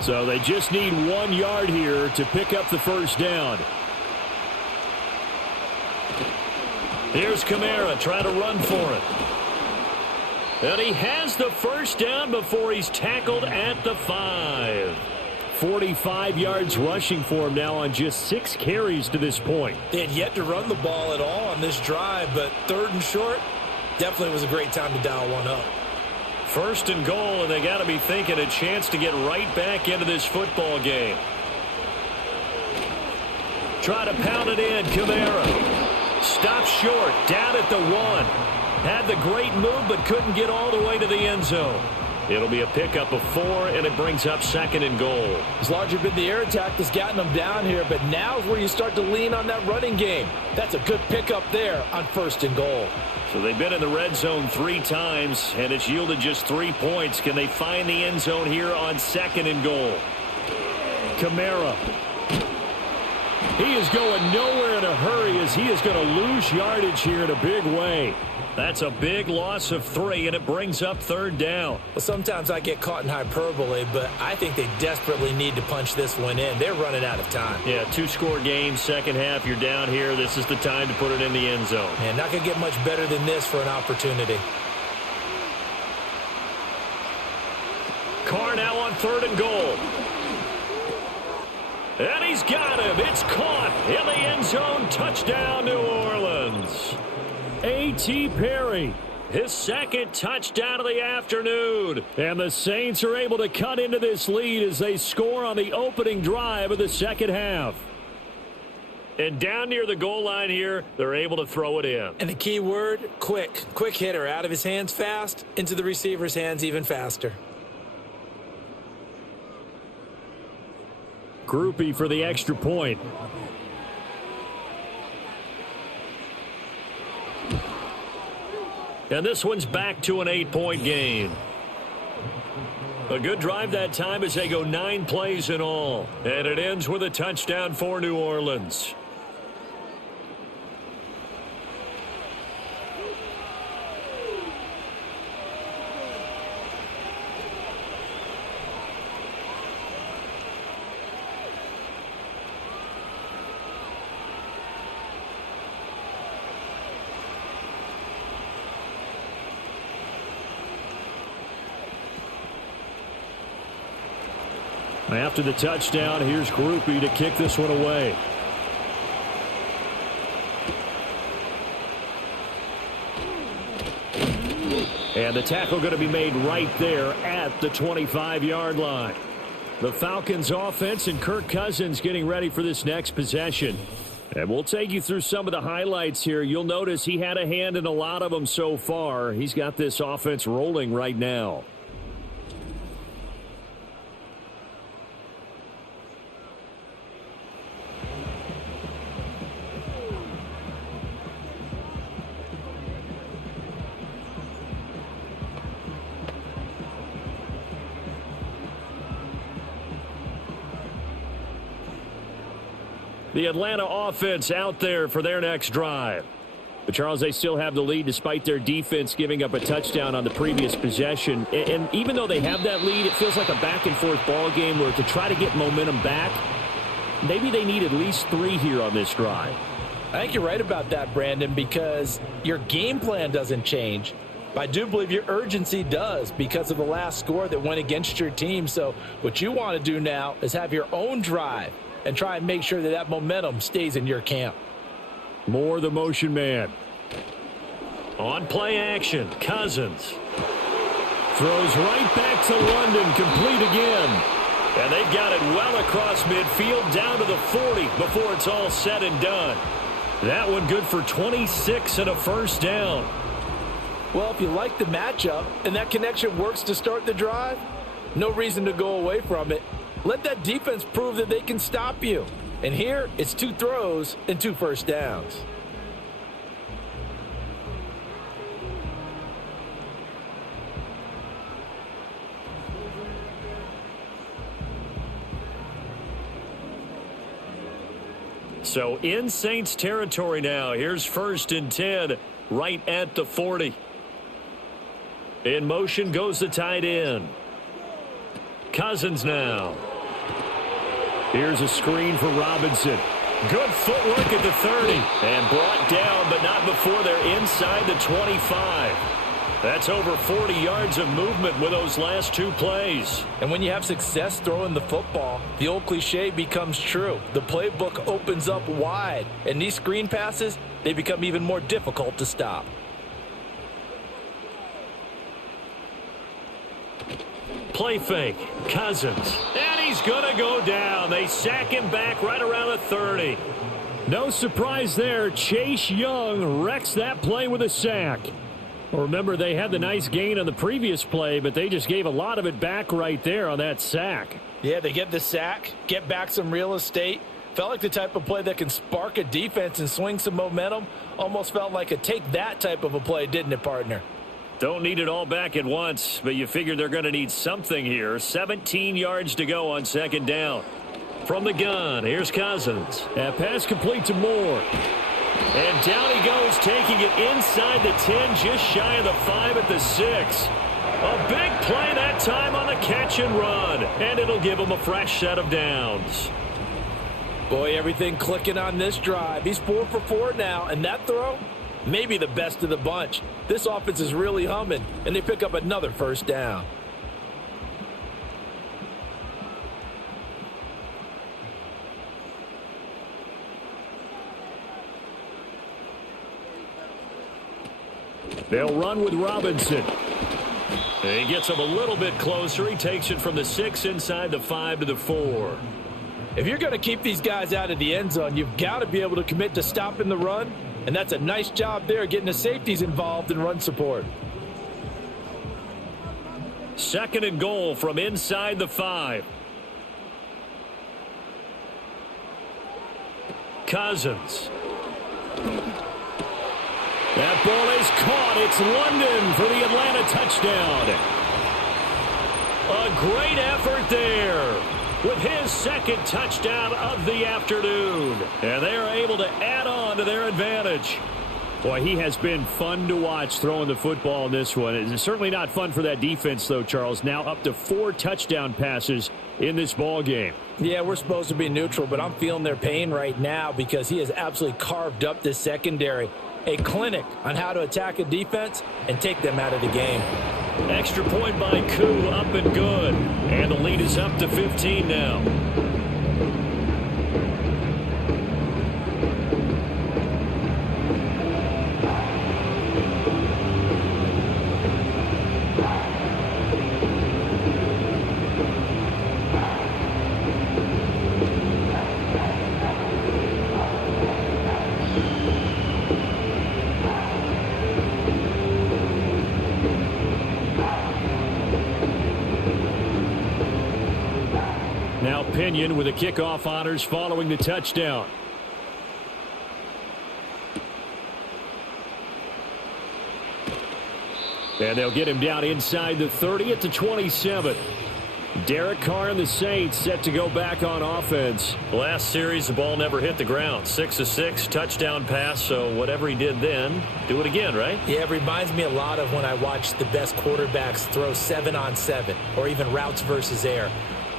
So they just need 1 yard here to pick up the first down. Here's Kamara trying to run for it. And he has the first down before he's tackled at the 5. 45 yards rushing for him now on just 6 carries to this point. They had yet to run the ball at all on this drive, but third and short, definitely was a great time to dial one up. First and goal, and they got to be thinking a chance to get right back into this football game. Try to pound it in, Kamara. Stops short, down at the 1. Had the great move, but couldn't get all the way to the end zone. It'll be a pickup of 4, and it brings up second and goal. It's largely been the air attack that's gotten them down here, but now's where you start to lean on that running game. That's a good pickup there on first and goal. So they've been in the red zone 3 times, and it's yielded just 3 points. Can they find the end zone here on second and goal? Kamara. He is going nowhere in a hurry as he is going to lose yardage here in a big way. That's a big loss of 3, and it brings up third down. Well, sometimes I get caught in hyperbole, but I think they desperately need to punch this one in. They're running out of time. Yeah, 2-score game, second half, you're down here. This is the time to put it in the end zone. Man, not going to get much better than this for an opportunity. Carr now on third and goal. And he's got him. It's caught in the end zone. Touchdown, New Orleans. A.T. Perry, his second touchdown of the afternoon. And the Saints are able to cut into this lead as they score on the opening drive of the second half. And down near the goal line here, they're able to throw it in. And the key word, quick. Quick hitter, out of his hands fast, into the receiver's hands even faster. Groupie for the extra point. And this one's back to an 8-point game. A good drive that time as they go 9 plays in all. And it ends with a touchdown for New Orleans. After the touchdown, here's Groupie to kick this one away. And the tackle going to be made right there at the 25-yard line. The Falcons offense and Kirk Cousins getting ready for this next possession. And we'll take you through some of the highlights here. You'll notice he had a hand in a lot of them so far. He's got this offense rolling right now. The Atlanta offense out there for their next drive. But, Charles, they still have the lead despite their defense giving up a touchdown on the previous possession. And even though they have that lead, it feels like a back-and-forth ball game where to try to get momentum back, maybe they need at least 3 here on this drive. I think you're right about that, Brandon, because your game plan doesn't change. But I do believe your urgency does because of the last score that went against your team. So what you want to do now is have your own drive and try and make sure that that momentum stays in your camp. More the motion man. On play action, Cousins. Throws right back to London, complete again. And they've got it well across midfield down to the 40 before it's all said and done. That one good for 26 and a first down. Well, if you like the matchup and that connection works to start the drive, no reason to go away from it. Let that defense prove that they can stop you. And here, it's 2 throws and 2 first downs. So in Saints territory now. Here's 1st and 10 right at the 40. In motion goes the tight end. Cousins now. Here's a screen for Robinson. Good footwork at the 30. And brought down, but not before they're inside the 25. That's over 40 yards of movement with those last 2 plays. And when you have success throwing the football, the old cliche becomes true. The playbook opens up wide. And these screen passes, they become even more difficult to stop. Play fake. Cousins. And he's going to go down. They sack him back right around the 30. No surprise there. Chase Young wrecks that play with a sack. Remember, they had the nice gain on the previous play, but they just gave a lot of it back right there on that sack. Yeah, they get the sack, get back some real estate. Felt like the type of play that can spark a defense and swing some momentum. Almost felt like a take that type of a play, didn't it, partner? Don't need it all back at once, but you figure they're going to need something here. 17 yards to go on 2nd down. From the gun, here's Cousins. That pass complete to Moore. And down he goes, taking it inside the 10, just shy of the 5 at the 6. A big play that time on the catch and run, and it'll give him a fresh set of downs. Boy, everything clicking on this drive. He's 4 for 4 now, and that throw, maybe the best of the bunch. This offense is really humming, and they pick up another first down. They'll run with Robinson. He gets him a little bit closer. He takes it from the 6 inside the 5 to the 4. If you're going to keep these guys out of the end zone, you've got to be able to commit to stopping the run. And that's a nice job there, getting the safeties involved in run support. 2nd and goal from inside the 5. Cousins. That ball is caught. It's London for the Atlanta touchdown. A great effort there with his 2nd touchdown of the afternoon. And they are able to add on to their advantage. Boy, he has been fun to watch throwing the football in this one. It's certainly not fun for that defense, though, Charles. Now up to 4 touchdown passes in this ball game. Yeah, we're supposed to be neutral, but I'm feeling their pain right now because he has absolutely carved up this secondary. A clinic on how to attack a defense and take them out of the game. Extra point by Koo, up and good. And the lead is up to 15 now. Now Pinion with the kickoff honors following the touchdown. And they'll get him down inside the 30 at the 27. Derek Carr and the Saints set to go back on offense. Last series, the ball never hit the ground. 6 of 6, touchdown pass, so whatever he did then, do it again, right? Yeah, it reminds me a lot of when I watch the best quarterbacks throw 7-on-7 or even routes versus air.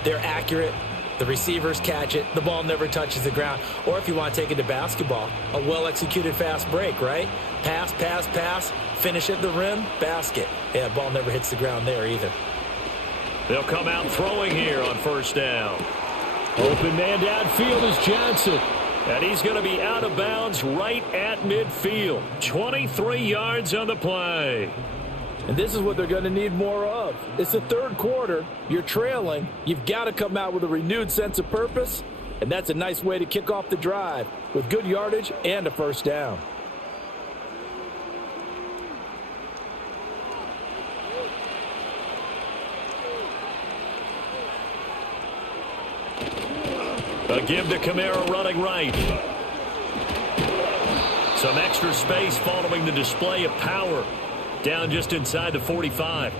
They're accurate. The receivers catch it. The ball never touches the ground. Or if you want to take it to basketball, a well-executed fast break, right? Pass, pass, pass, finish at the rim, basket. Yeah, ball never hits the ground there either. They'll come out throwing here on first down. Open man downfield is Johnson. And he's going to be out of bounds right at midfield. 23 yards on the play. And this is what they're going to need more of. It's the third quarter. You're trailing. You've got to come out with a renewed sense of purpose. And that's a nice way to kick off the drive with good yardage and a first down. A give to Kamara running right. Some extra space following the display of power. Down just inside the 45.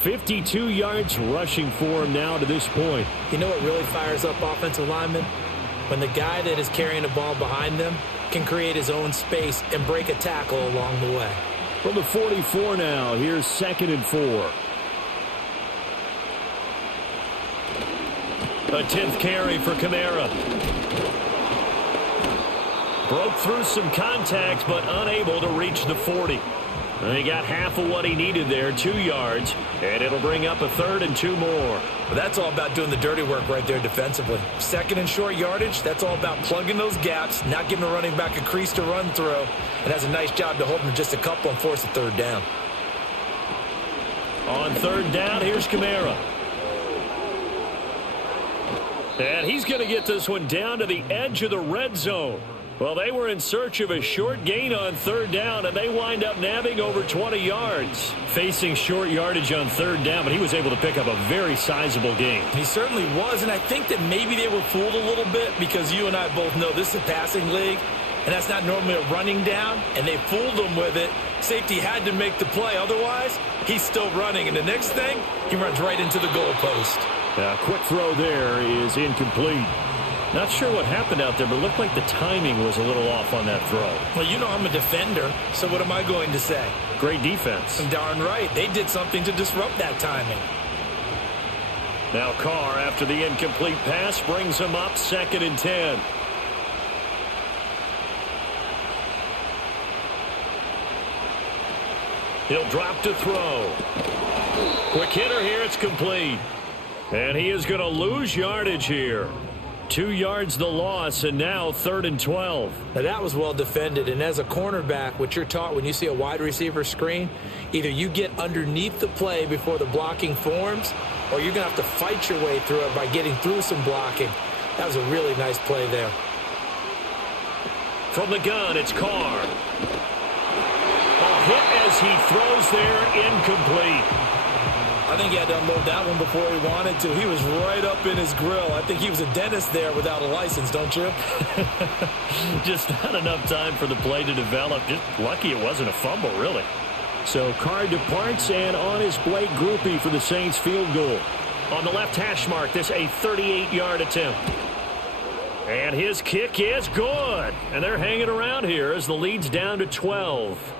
52 yards rushing for him now to this point. You know what really fires up offensive linemen? When the guy that is carrying the ball behind them can create his own space and break a tackle along the way. From the 44 now, here's 2nd and 4. A 10th carry for Kamara. Broke through some contacts, but unable to reach the 40. And he got half of what he needed there, 2 yards, and it'll bring up a 3rd and 2 more. Well, that's all about doing the dirty work right there defensively. 2nd and short yardage, that's all about plugging those gaps, not giving a running back a crease to run through, and has a nice job to hold him just a couple and force a 3rd down. On 3rd down, here's Kamara. And he's going to get this one down to the edge of the red zone. Well, they were in search of a short gain on 3rd down, and they wind up nabbing over 20 yards. Facing short yardage on 3rd down, but he was able to pick up a very sizable gain. He certainly was, and I think that maybe they were fooled a little bit because you and I both know this is a passing league, and that's not normally a running down, and they fooled him with it. Safety had to make the play. Otherwise, he's still running, and the next thing, he runs right into the goalpost. Quick throw there is incomplete. Not sure what happened out there, but it looked like the timing was a little off on that throw. Well, you know I'm a defender, so what am I going to say? Great defense. Darn right. They did something to disrupt that timing. Now Carr, after the incomplete pass, brings him up 2nd and 10. He'll drop to throw. Quick hitter here, it's complete. And he is going to lose yardage here. 2 yards the loss, and now 3rd and 12. Now that was well defended, and as a cornerback, what you're taught when you see a wide receiver screen, either you get underneath the play before the blocking forms, or you're going to have to fight your way through it by getting through some blocking. That was a really nice play there. From the gun, it's Carr. A hit as he throws there, incomplete. I think he had to unload that one before he wanted to. He was right up in his grill. I think he was a dentist there without a license, don't you? Just not enough time for the play to develop. Just lucky it wasn't a fumble, really. So Carr departs, and on his Blake Groupie for the Saints field goal. On the left hash mark, this a 38-yard attempt. And his kick is good. And they're hanging around here as the lead's down to 12.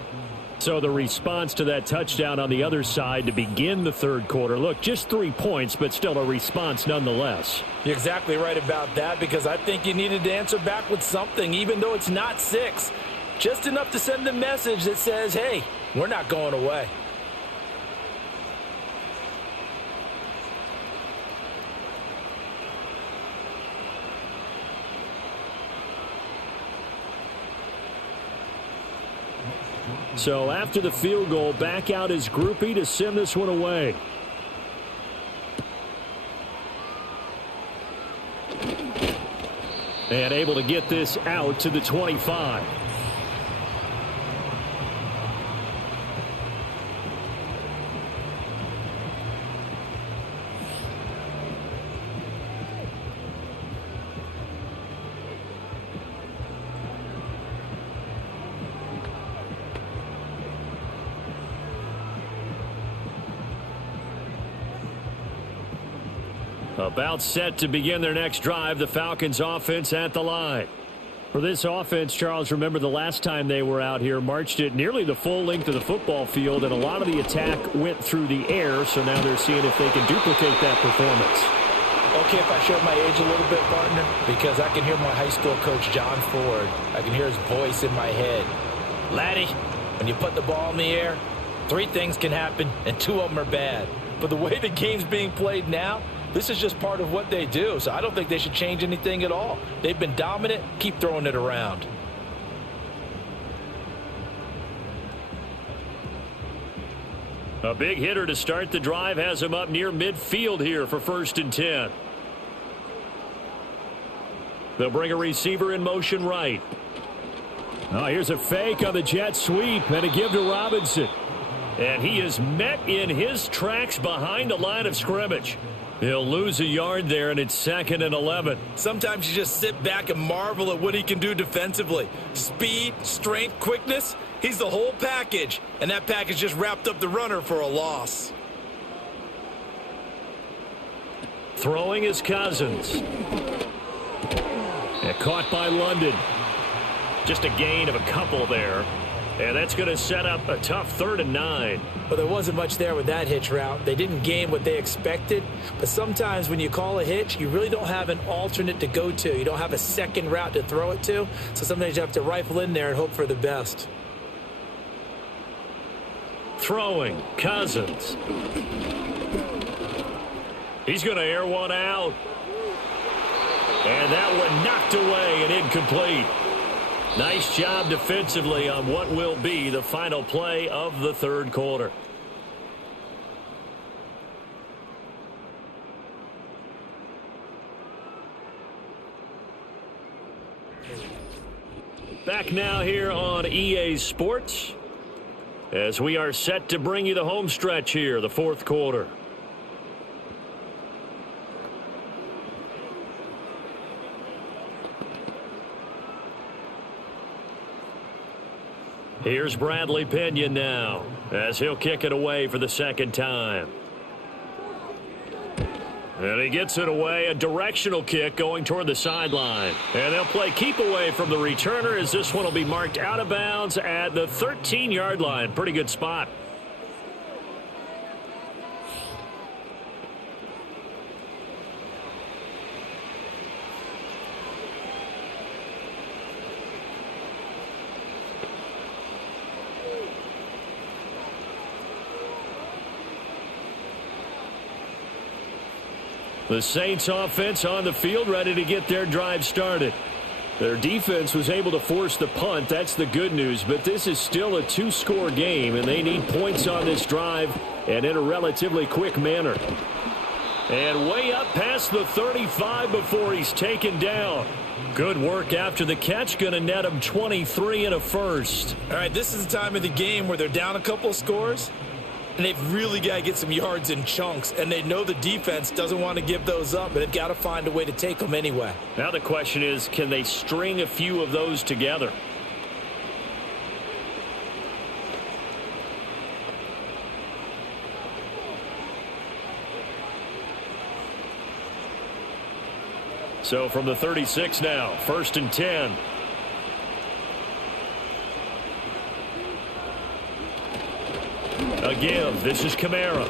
So the response to that touchdown on the other side to begin the 3rd quarter. Look, just 3 points, but still a response nonetheless. You're exactly right about that, because I think you needed to answer back with something, even though it's not 6. Just enough to send a message that says, hey, we're not going away. So after the field goal, back out is Groupie to send this one away. And able to get this out to the 25. About set to begin their next drive, the Falcons offense at the line. For this offense, Charles, remember the last time they were out here, marched it nearly the full length of the football field, and a lot of the attack went through the air, so now they're seeing if they can duplicate that performance. Okay, if I show my age a little bit, partner, because I can hear my high school coach, John Ford. I can hear his voice in my head. Laddie, when you put the ball in the air, 3 things can happen, and 2 of them are bad. But the way the game's being played now, this is just part of what they do, so I don't think they should change anything at all. They've been dominant. Keep throwing it around. A big hitter to start the drive has him up near midfield here for 1st and 10. They'll bring a receiver in motion right. Oh, here's a fake on the jet sweep and a give to Robinson. And he is met in his tracks behind the line of scrimmage. He'll lose a yard there, and it's 2nd and 11. Sometimes you just sit back and marvel at what he can do defensively. Speed, strength, quickness, he's the whole package. And that package just wrapped up the runner for a loss. Throwing is Cousins. And caught by London. Just a gain of a couple there. And that's going to set up a tough 3rd and 9. Well, there wasn't much there with that hitch route. They didn't gain what they expected. But sometimes when you call a hitch, you really don't have an alternate to go to. You don't have a second route to throw it to. So sometimes you have to rifle in there and hope for the best. Throwing, Cousins. He's going to air one out. And that one knocked away and incomplete. Nice job defensively on what will be the final play of the 3rd quarter. Back now here on EA Sports as we are set to bring you the home stretch here, the 4th quarter. Here's Bradley Pinion now as he'll kick it away for the 2nd time. And he gets it away, a directional kick going toward the sideline. And they'll play keep away from the returner as this one will be marked out of bounds at the 13-yard line. Pretty good spot. The Saints offense on the field ready to get their drive started. Their defense was able to force the punt. That's the good news. But this is still a 2-score game, and they need points on this drive and in a relatively quick manner. And way up past the 35 before he's taken down. Good work after the catch. Going to net him 23 and a first. All right, this is the time of the game where they're down a couple of scores. And they've really got to get some yards in chunks. And they know the defense doesn't want to give those up. But they've got to find a way to take them anyway. Now the question is, can they string a few of those together? So from the 36 now, 1st and 10. Again, this is Kamara.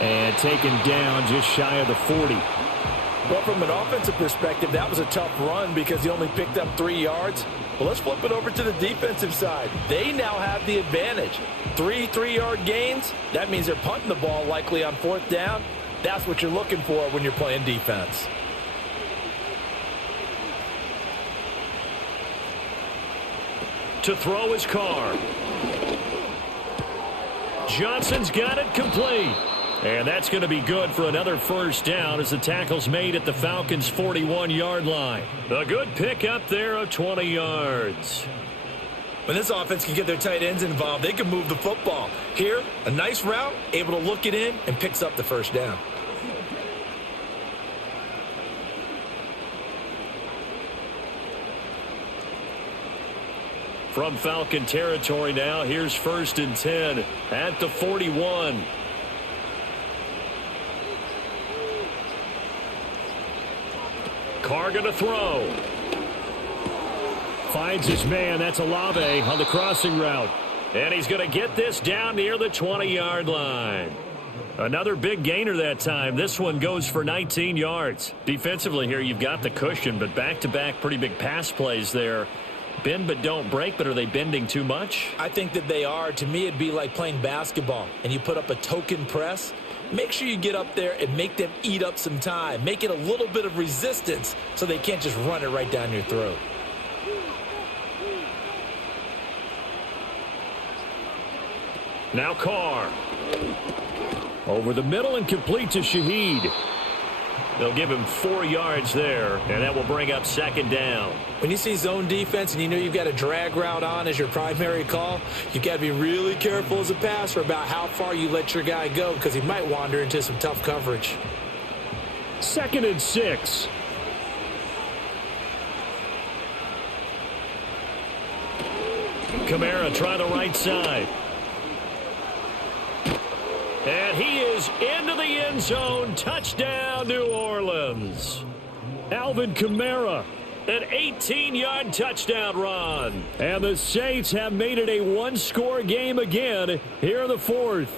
And taken down just shy of the 40. Well, from an offensive perspective, that was a tough run because he only picked up 3 yards. Well, let's flip it over to the defensive side. They now have the advantage. 3 3-yard gains. That means they're punting the ball likely on 4th down. That's what you're looking for when you're playing defense. To throw his car. Johnson's got it complete. And that's going to be good for another 1st down as the tackle's made at the Falcons' 41-yard line. A good pick up there of 20 yards. When this offense can get their tight ends involved, they can move the football. Here, a nice route, able to look it in, and picks up the 1st down. From Falcon territory now, here's 1st and 10 at the 41. Carr going to throw. Finds his man. That's Olave on the crossing route. And he's going to get this down near the 20-yard line. Another big gainer that time. This one goes for 19 yards. Defensively here, you've got the cushion, but back-to-back pretty big pass plays there. Bend but don't break, but are they bending too much? I think that they are. To me, it'd be like playing basketball, and you put up a token press. Make sure you get up there and make them eat up some time. Make it a little bit of resistance so they can't just run it right down your throat. Now Carr. Over the middle and complete to Shaheed. They'll give him 4 yards there, and that will bring up second down. When you see zone defense and you know you've got a drag route on as your primary call, you've got to be really careful as a passer about how far you let your guy go because he might wander into some tough coverage. 2nd and 6. Kamara try the right side. And he is into the end zone. Touchdown, New Orleans. Alvin Kamara, an 18-yard touchdown run. And the Saints have made it a one-score game again here in the 4th.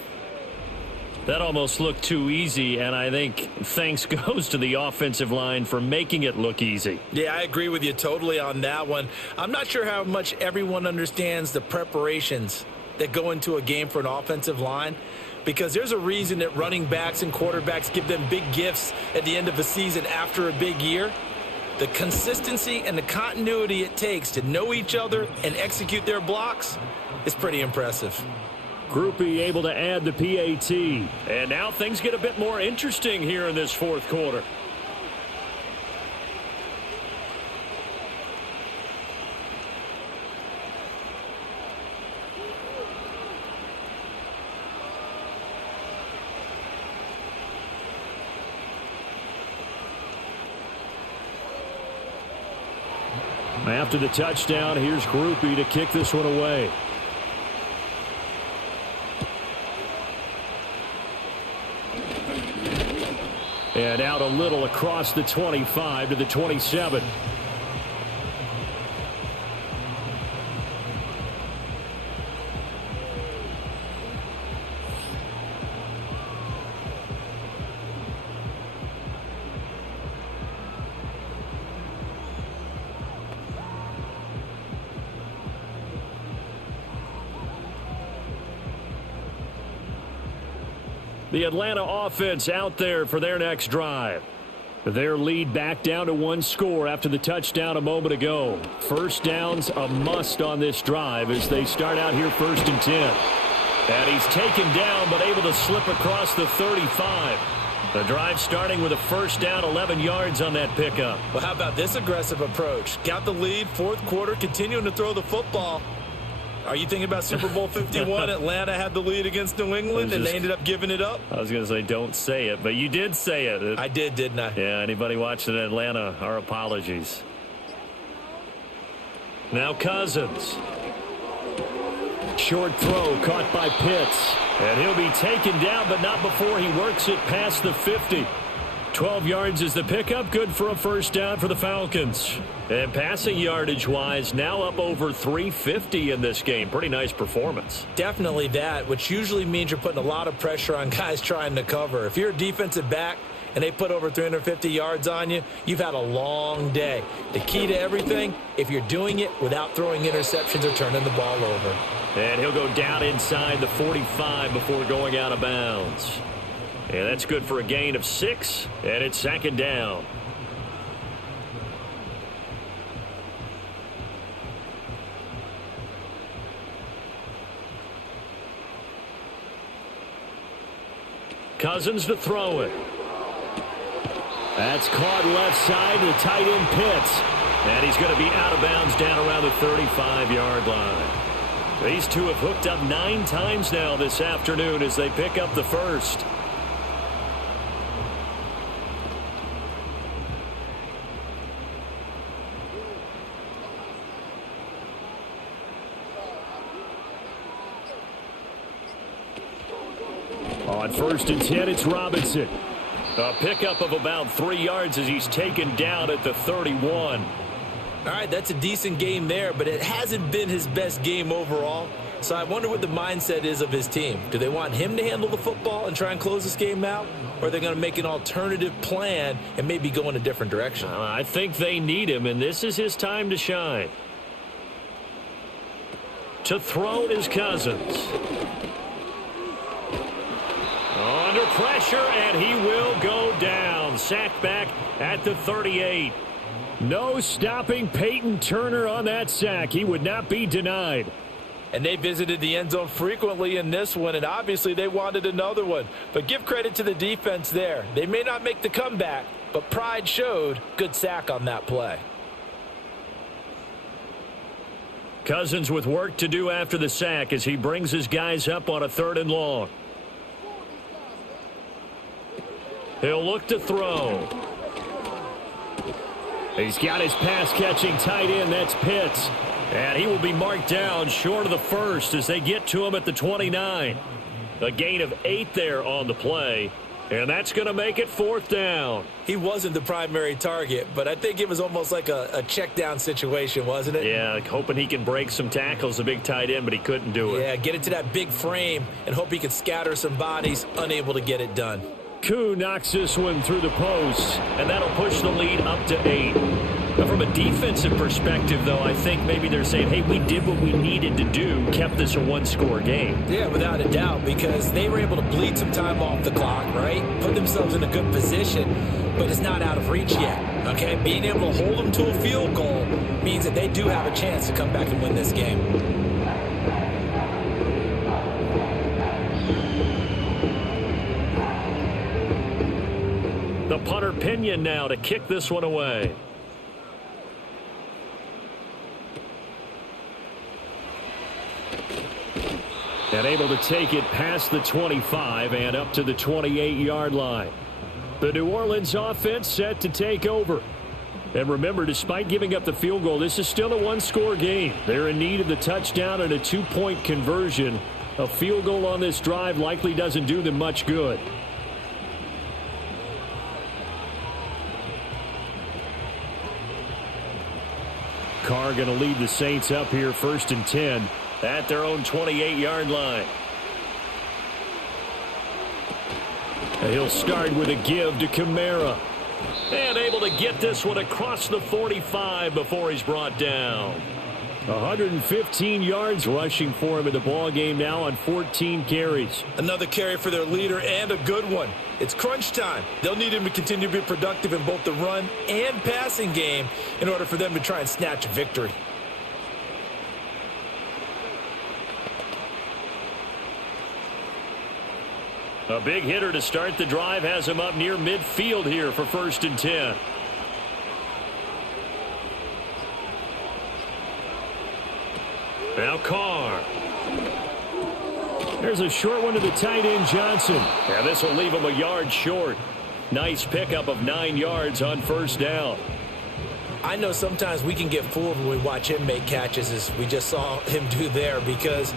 That almost looked too easy, and I think thanks goes to the offensive line for making it look easy. Yeah, I agree with you totally on that one. I'm not sure how much everyone understands the preparations that go into a game for an offensive line, because there's a reason that running backs and quarterbacks give them big gifts at the end of a season after a big year. The consistency and the continuity it takes to know each other and execute their blocks is pretty impressive. Groupie able to add the PAT. And now things get a bit more interesting here in this 4th quarter. After the touchdown, here's Groupie to kick this one away. And out a little across the 25 to the 27. The Atlanta offense out there for their next drive. Their lead back down to 1 score after the touchdown a moment ago. First down's a must on this drive as they start out here 1st and 10. And he's taken down but able to slip across the 35. The drive starting with a first down, 11 yards on that pickup. Well, how about this aggressive approach? Got the lead, 4th quarter, continuing to throw the football. Are you thinking about Super Bowl 51? Atlanta had the lead against New England, and they ended up giving it up? I was going to say don't say it, but you did say it. I did, didn't I? Yeah, anybody watching Atlanta, our apologies. Now Cousins. Short throw caught by Pitts. And he'll be taken down, but not before he works it past the 50. 12 yards is the pickup. Good for a first down for the Falcons. And passing yardage-wise, now up over 350 in this game. Pretty nice performance. Definitely that, which usually means you're putting a lot of pressure on guys trying to cover. If you're a defensive back and they put over 350 yards on you, you've had a long day. The key to everything, if you're doing it without throwing interceptions or turning the ball over. And he'll go down inside the 45 before going out of bounds. And that's good for a gain of 6, and it's 2nd down. Cousins to throw it. That's caught left side to the tight end Pitts. And he's going to be out of bounds down around the 35-yard line. These two have hooked up 9 times now this afternoon as they pick up the first. On 1st and 10, it's Robinson. A pickup of about 3 yards as he's taken down at the 31. All right, that's a decent game there, but it hasn't been his best game overall. So I wonder what the mindset is of his team. Do they want him to handle the football and try and close this game out? Or are they going to make an alternative plan and maybe go in a different direction? I think they need him, and this is his time to shine. To throw is Cousins. Under pressure, and he will go down. Sacked back at the 38. No stopping Peyton Turner on that sack. He would not be denied. And they visited the end zone frequently in this one, and obviously they wanted another one. But give credit to the defense there. They may not make the comeback, but pride showed. Good sack on that play. Cousins with work to do after the sack as he brings his guys up on a 3rd and long. He'll look to throw. He's got his pass-catching tight end. That's Pitts. And he will be marked down short of the first as they get to him at the 29. A gain of 8 there on the play. And that's going to make it 4th down. He wasn't the primary target, but I think it was almost like a check-down situation, wasn't it? Yeah, hoping he can break some tackles, a big tight end, but he couldn't do it. Yeah, get into that big frame and hope he can scatter some bodies, unable to get it done. Koo knocks this one through the post, and that'll push the lead up to 8. Now, from a defensive perspective, though, I think maybe they're saying, hey, we did what we needed to do, kept this a 1-score game. Yeah, without a doubt, because they were able to bleed some time off the clock, right? Put themselves in a good position, but it's not out of reach yet, okay? Being able to hold them to a field goal means that they do have a chance to come back and win this game. The punter Pinion now to kick this one away. And able to take it past the 25 and up to the 28-yard line. The New Orleans offense set to take over. And remember, despite giving up the field goal, this is still a 1-score game. They're in need of the touchdown and a 2-point conversion. A field goal on this drive likely doesn't do them much good. Carr going to lead the Saints up here 1st and 10 at their own 28-yard line. And he'll start with a give to Kamara. And able to get this one across the 45 before he's brought down. 115 yards rushing for him in the ball game now on 14 carries. Another carry for their leader and a good one. It's crunch time. They'll need him to continue to be productive in both the run and passing game in order for them to try and snatch a victory. A big hitter to start the drive has him up near midfield here for 1st and 10. Now Carr. There's a short one to the tight end, Johnson. And this will leave him a yard short. Nice pickup of 9 yards on 1st down. I know sometimes we can get fooled when we watch him make catches, as we just saw him do there, because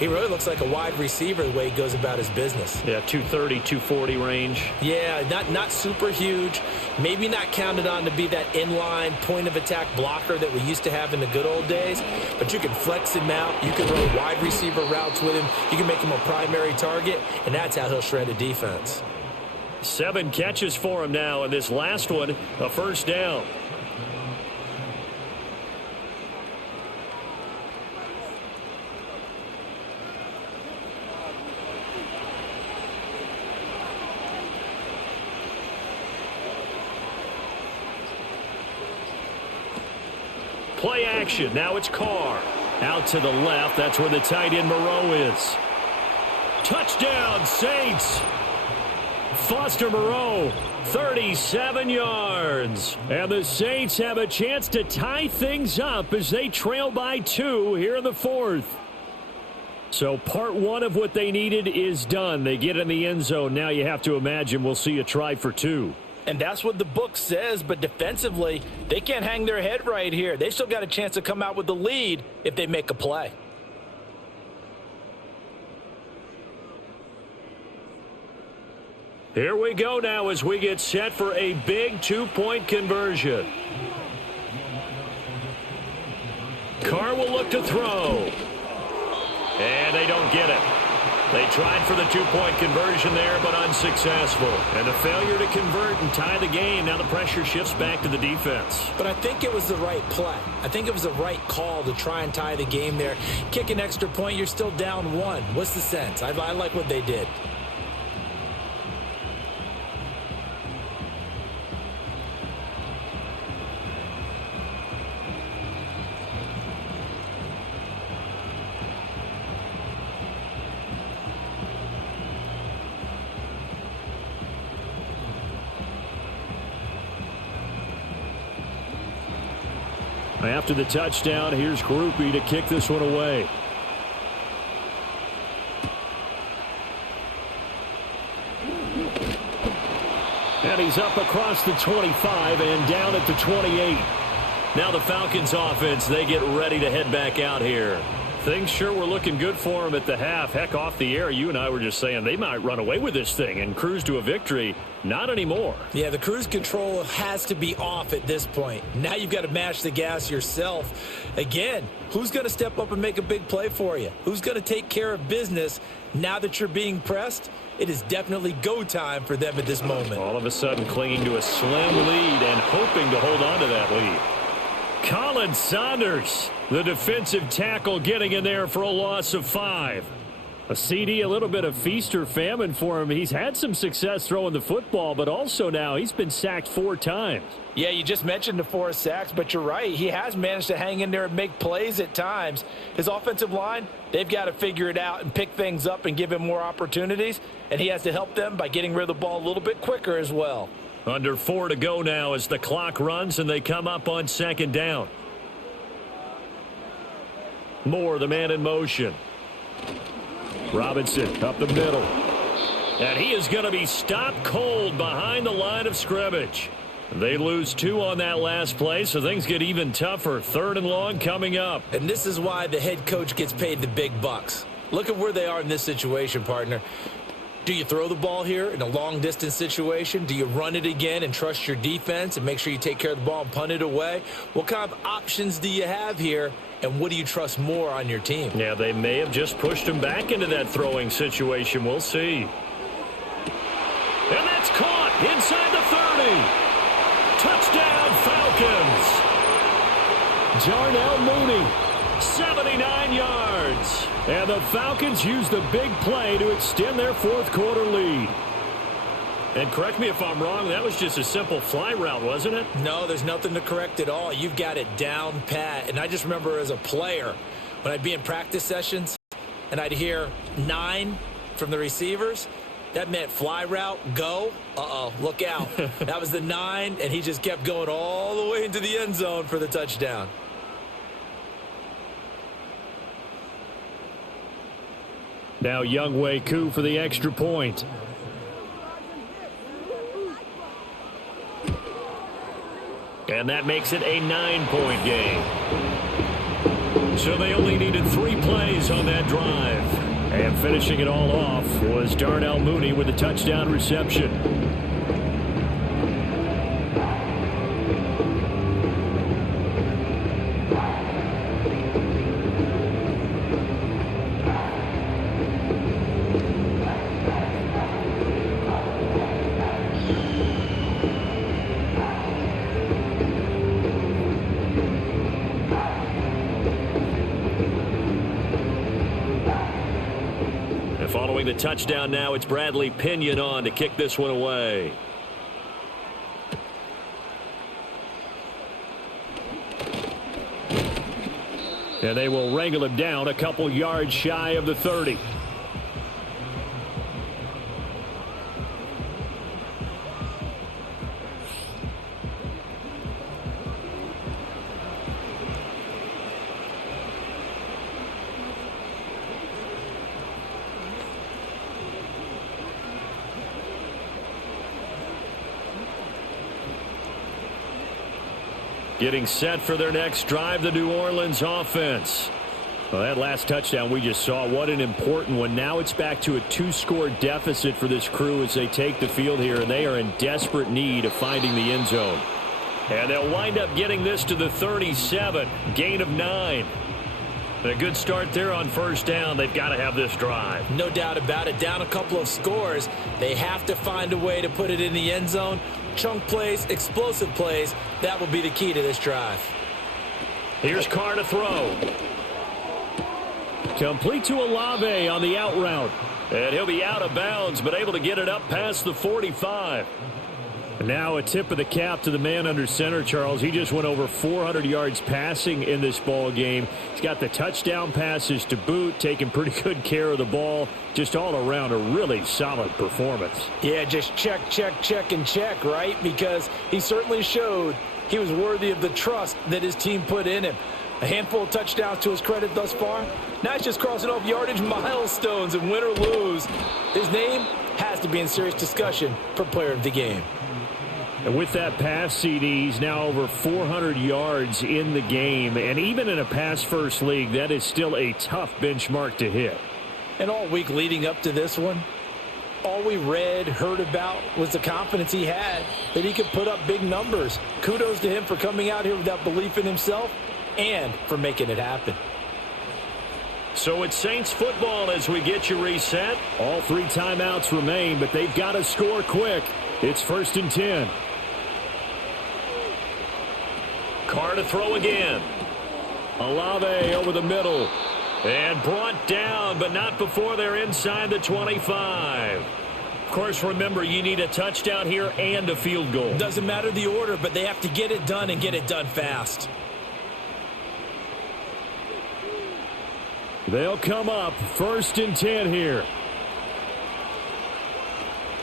he really looks like a wide receiver the way he goes about his business. Yeah, 230, 240 range. Yeah, not super huge. Maybe not counted on to be that inline point-of-attack blocker that we used to have in the good old days. But you can flex him out. You can run wide receiver routes with him. You can make him a primary target, and that's how he'll shred a defense. 7 catches for him now, and this last one, a 1st down. Play action. Now it's Carr. Out to the left. That's where the tight end Moreau is. Touchdown, Saints. Foster Moreau, 37 yards. And the Saints have a chance to tie things up as they trail by 2 here in the 4th. So part 1 of what they needed is done. They get in the end zone. Now you have to imagine we'll see a try for 2. And that's what the book says, but defensively, they can't hang their head right here. They still got a chance to come out with the lead if they make a play. Here we go now as we get set for a big two-point conversion. Carr will look to throw. And they don't get it. They tried for the two-point conversion there, but unsuccessful. And a failure to convert and tie the game. Now the pressure shifts back to the defense. But I think it was the right play. I think it was the right call to try and tie the game there. Kick an extra point, you're still down one. What's the sense? I like what they did. After the touchdown, here's Groupie to kick this one away. And he's up across the 25 and down at the 28. Now the Falcons offense, they get ready to head back out here. Things sure were looking good for them at the half. Heck, off the air, you and I were just saying they might run away with this thing and cruise to a victory. Not anymore. Yeah, the cruise control has to be off at this point. Now you've got to mash the gas yourself. Again, who's going to step up and make a big play for you? Who's going to take care of business now that you're being pressed? It is definitely go time for them at this moment. All of a sudden clinging to a slim lead and hoping to hold on to that lead. Colin Saunders, the defensive tackle, getting in there for a loss of 5. A CD, a little bit of feast or famine for him. He's had some success throwing the football, but also now he's been sacked 4 times. Yeah, you just mentioned the 4 sacks, but you're right. He has managed to hang in there and make plays at times. His offensive line, they've got to figure it out and pick things up and give him more opportunities, and he has to help them by getting rid of the ball a little bit quicker as well. Under 4 to go now as the clock runs and they come up on 2nd down. Moore, the man in motion. Robinson up the middle. And he is going to be stopped cold behind the line of scrimmage. They lose 2 on that last play, so things get even tougher. 3rd and long coming up. And this is why the head coach gets paid the big bucks. Look at where they are in this situation, partner. Do you throw the ball here in a long-distance situation? Do you run it again and trust your defense and make sure you take care of the ball and punt it away? What kind of options do you have here, and what do you trust more on your team? Yeah, they may have just pushed him back into that throwing situation. We'll see. And that's caught inside the 30. Touchdown, Falcons. Darnell Mooney, 79 yards. And the Falcons use the big play to extend their 4th quarter lead. And correct me if I'm wrong, that was just a simple fly route, wasn't it? No, there's nothing to correct at all. You've got it down pat. And I just remember as a player, when I'd be in practice sessions and I'd hear 9 from the receivers, that meant fly route, go. Uh-oh, look out. That was the 9, and he just kept going all the way into the end zone for the touchdown. Now Younghoe Koo for the extra point. And that makes it a 9-point game. So they only needed 3 plays on that drive. And finishing it all off was Darnell Mooney with a touchdown reception. Following the touchdown now, it's Bradley Pinion on to kick this one away. And they will wrangle him down a couple yards shy of the 30. Getting set for their next drive, the New Orleans offense. Well, that last touchdown we just saw, what an important one. Now it's back to a 2-score deficit for this crew as they take the field here, and they are in desperate need of finding the end zone. And they'll wind up getting this to the 37, gain of 9. A good start there on first down. They've got to have this drive. No doubt about it. Down a couple of scores. They have to find a way to put it in the end zone. Chunk plays, explosive plays. That will be the key to this drive. Here's Carr to throw. Complete to Olave on the out route. And he'll be out of bounds, but able to get it up past the 45. Now a tip of the cap to the man under center, Charles. He just went over 400 yards passing in this ball game. He's got the touchdown passes to boot, taking pretty good care of the ball. Just all around a really solid performance. Yeah, just check, and check, right? Because he certainly showed he was worthy of the trust that his team put in him. A handful of touchdowns to his credit thus far. Now it's just crossing off yardage milestones, and win or lose, his name has to be in serious discussion for player of the game. And with that pass, CD, he's now over 400 yards in the game. And even in a pass-first league, that is still a tough benchmark to hit. And all week leading up to this one, all we read, heard about was the confidence he had that he could put up big numbers. Kudos to him for coming out here with that belief in himself and for making it happen. So it's Saints football as we get you reset. All 3 timeouts remain, but they've got to score quick. It's 1st and 10. Carr to throw again. Olave over the middle. And brought down, but not before they're inside the 25. Of course, remember, you need a touchdown here and a field goal. Doesn't matter the order, but they have to get it done and get it done fast. They'll come up 1st and 10 here.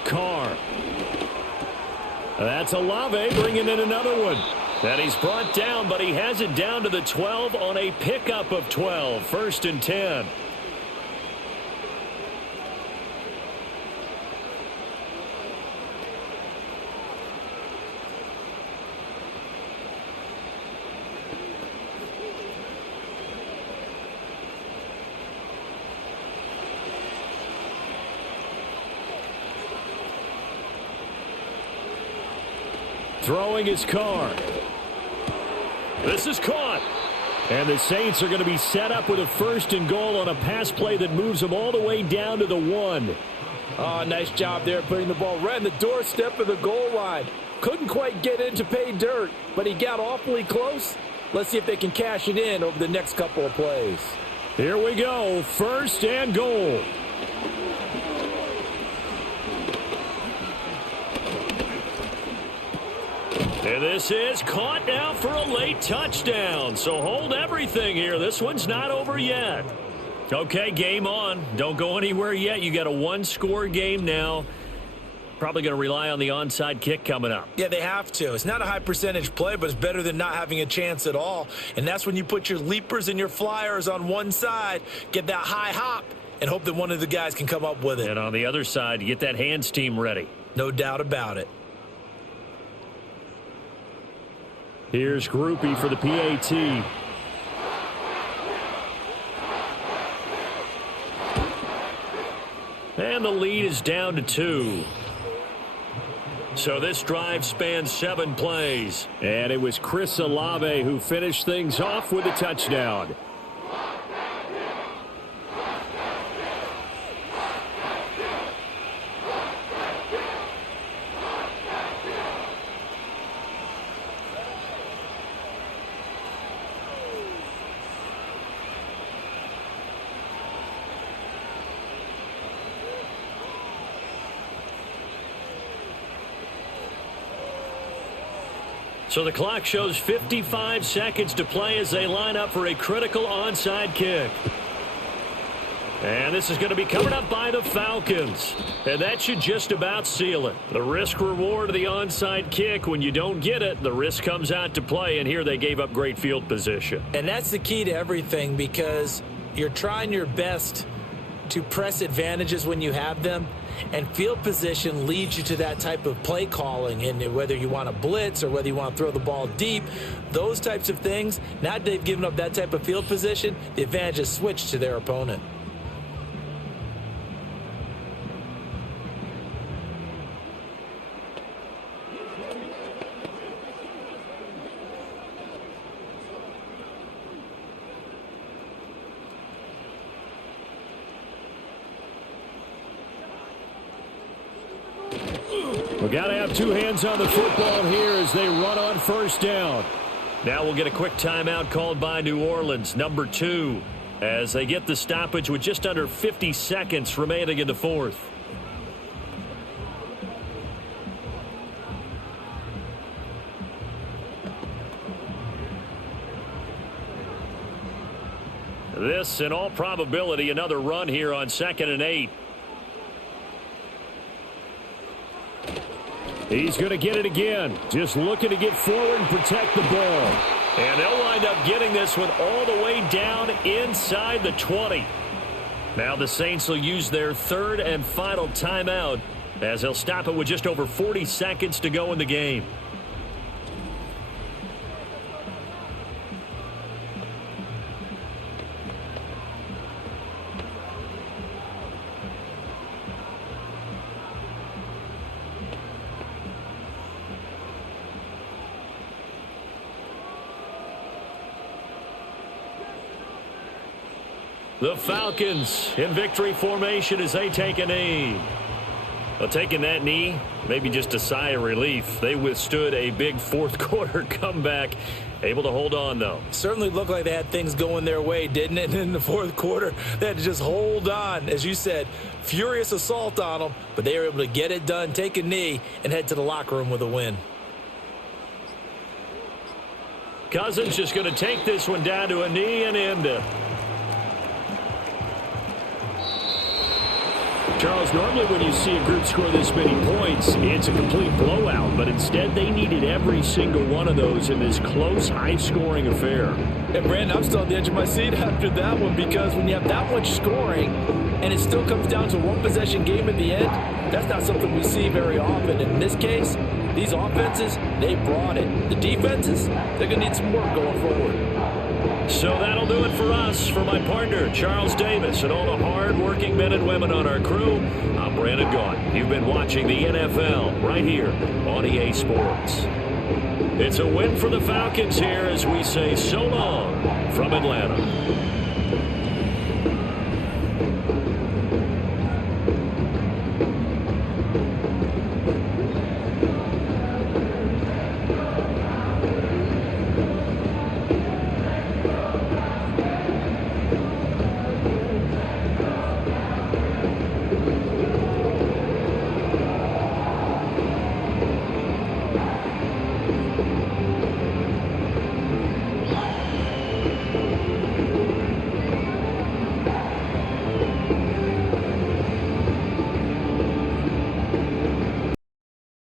Carr. That's Olave bringing in another one. And he's brought down, but he has it down to the 12 on a pickup of 12. 1st and 10. Throwing his Carr. This is caught. And the Saints are going to be set up with a 1st and goal on a pass play that moves them all the way down to the 1. Oh, nice job there putting the ball right on the doorstep of the goal line. Couldn't quite get in to pay dirt, but he got awfully close. Let's see if they can cash it in over the next couple of plays. Here we go. 1st and goal. And this is caught now for a late touchdown. So hold everything here. This one's not over yet. Okay, game on. Don't go anywhere yet. You got a 1-score game now. Probably going to rely on the onside kick coming up. Yeah, they have to. It's not a high percentage play, but it's better than not having a chance at all. And that's when you put your leapers and your flyers on one side, get that high hop, and hope that one of the guys can come up with it. And on the other side, you get that hands team ready. No doubt about it. Here's Groupie for the PAT. And the lead is down to 2. So this drive spans 7 plays. And it was Chris Olave who finished things off with a touchdown. So the clock shows 55 seconds to play as they line up for a critical onside kick. And this is going to be covered up by the Falcons. And that should just about seal it. The risk reward of the onside kick, when you don't get it, the risk comes out to play. And here they gave up great field position. And that's the key to everything, because you're trying your best to press advantages when you have them. And field position leads you to that type of play calling, and whether you want to blitz or whether you want to throw the ball deep, those types of things. Now they've given up that type of field position, the advantage is switched to their opponent. We got to have two hands on the football here as they run on first down. Now we'll get a quick timeout called by New Orleans, number 2, as they get the stoppage with just under 50 seconds remaining in the fourth. This, in all probability, another run here on 2nd and 8. He's going to get it again. Just looking to get forward and protect the ball. And they'll wind up getting this one all the way down inside the 20. Now the Saints will use their third and final timeout as they'll stop it with just over 40 seconds to go in the game. The Falcons in victory formation as they take a knee. Well, taking that knee, maybe just a sigh of relief. They withstood a big fourth quarter comeback. Able to hold on, though. Certainly looked like they had things going their way, didn't it? And in the fourth quarter, they had to just hold on. As you said, furious assault on them, but they were able to get it done, take a knee, and head to the locker room with a win. Cousins just going to take this one down to a knee and end it. Charles, normally when you see a group score this many points, it's a complete blowout. But instead, they needed every single one of those in this close, high-scoring affair. And, Brandon, I'm still on the edge of my seat after that one because when you have that much scoring and it still comes down to one possession game at the end, that's not something we see very often. And in this case, these offenses, they brought it. The defenses, they're going to need some work going forward. So that'll do it for us. For my partner, Charles Davis, and all the hard-working men and women on our crew, I'm Brandon Gaudin. You've been watching the NFL right here on EA Sports. It's a win for the Falcons here as we say so long from Atlanta.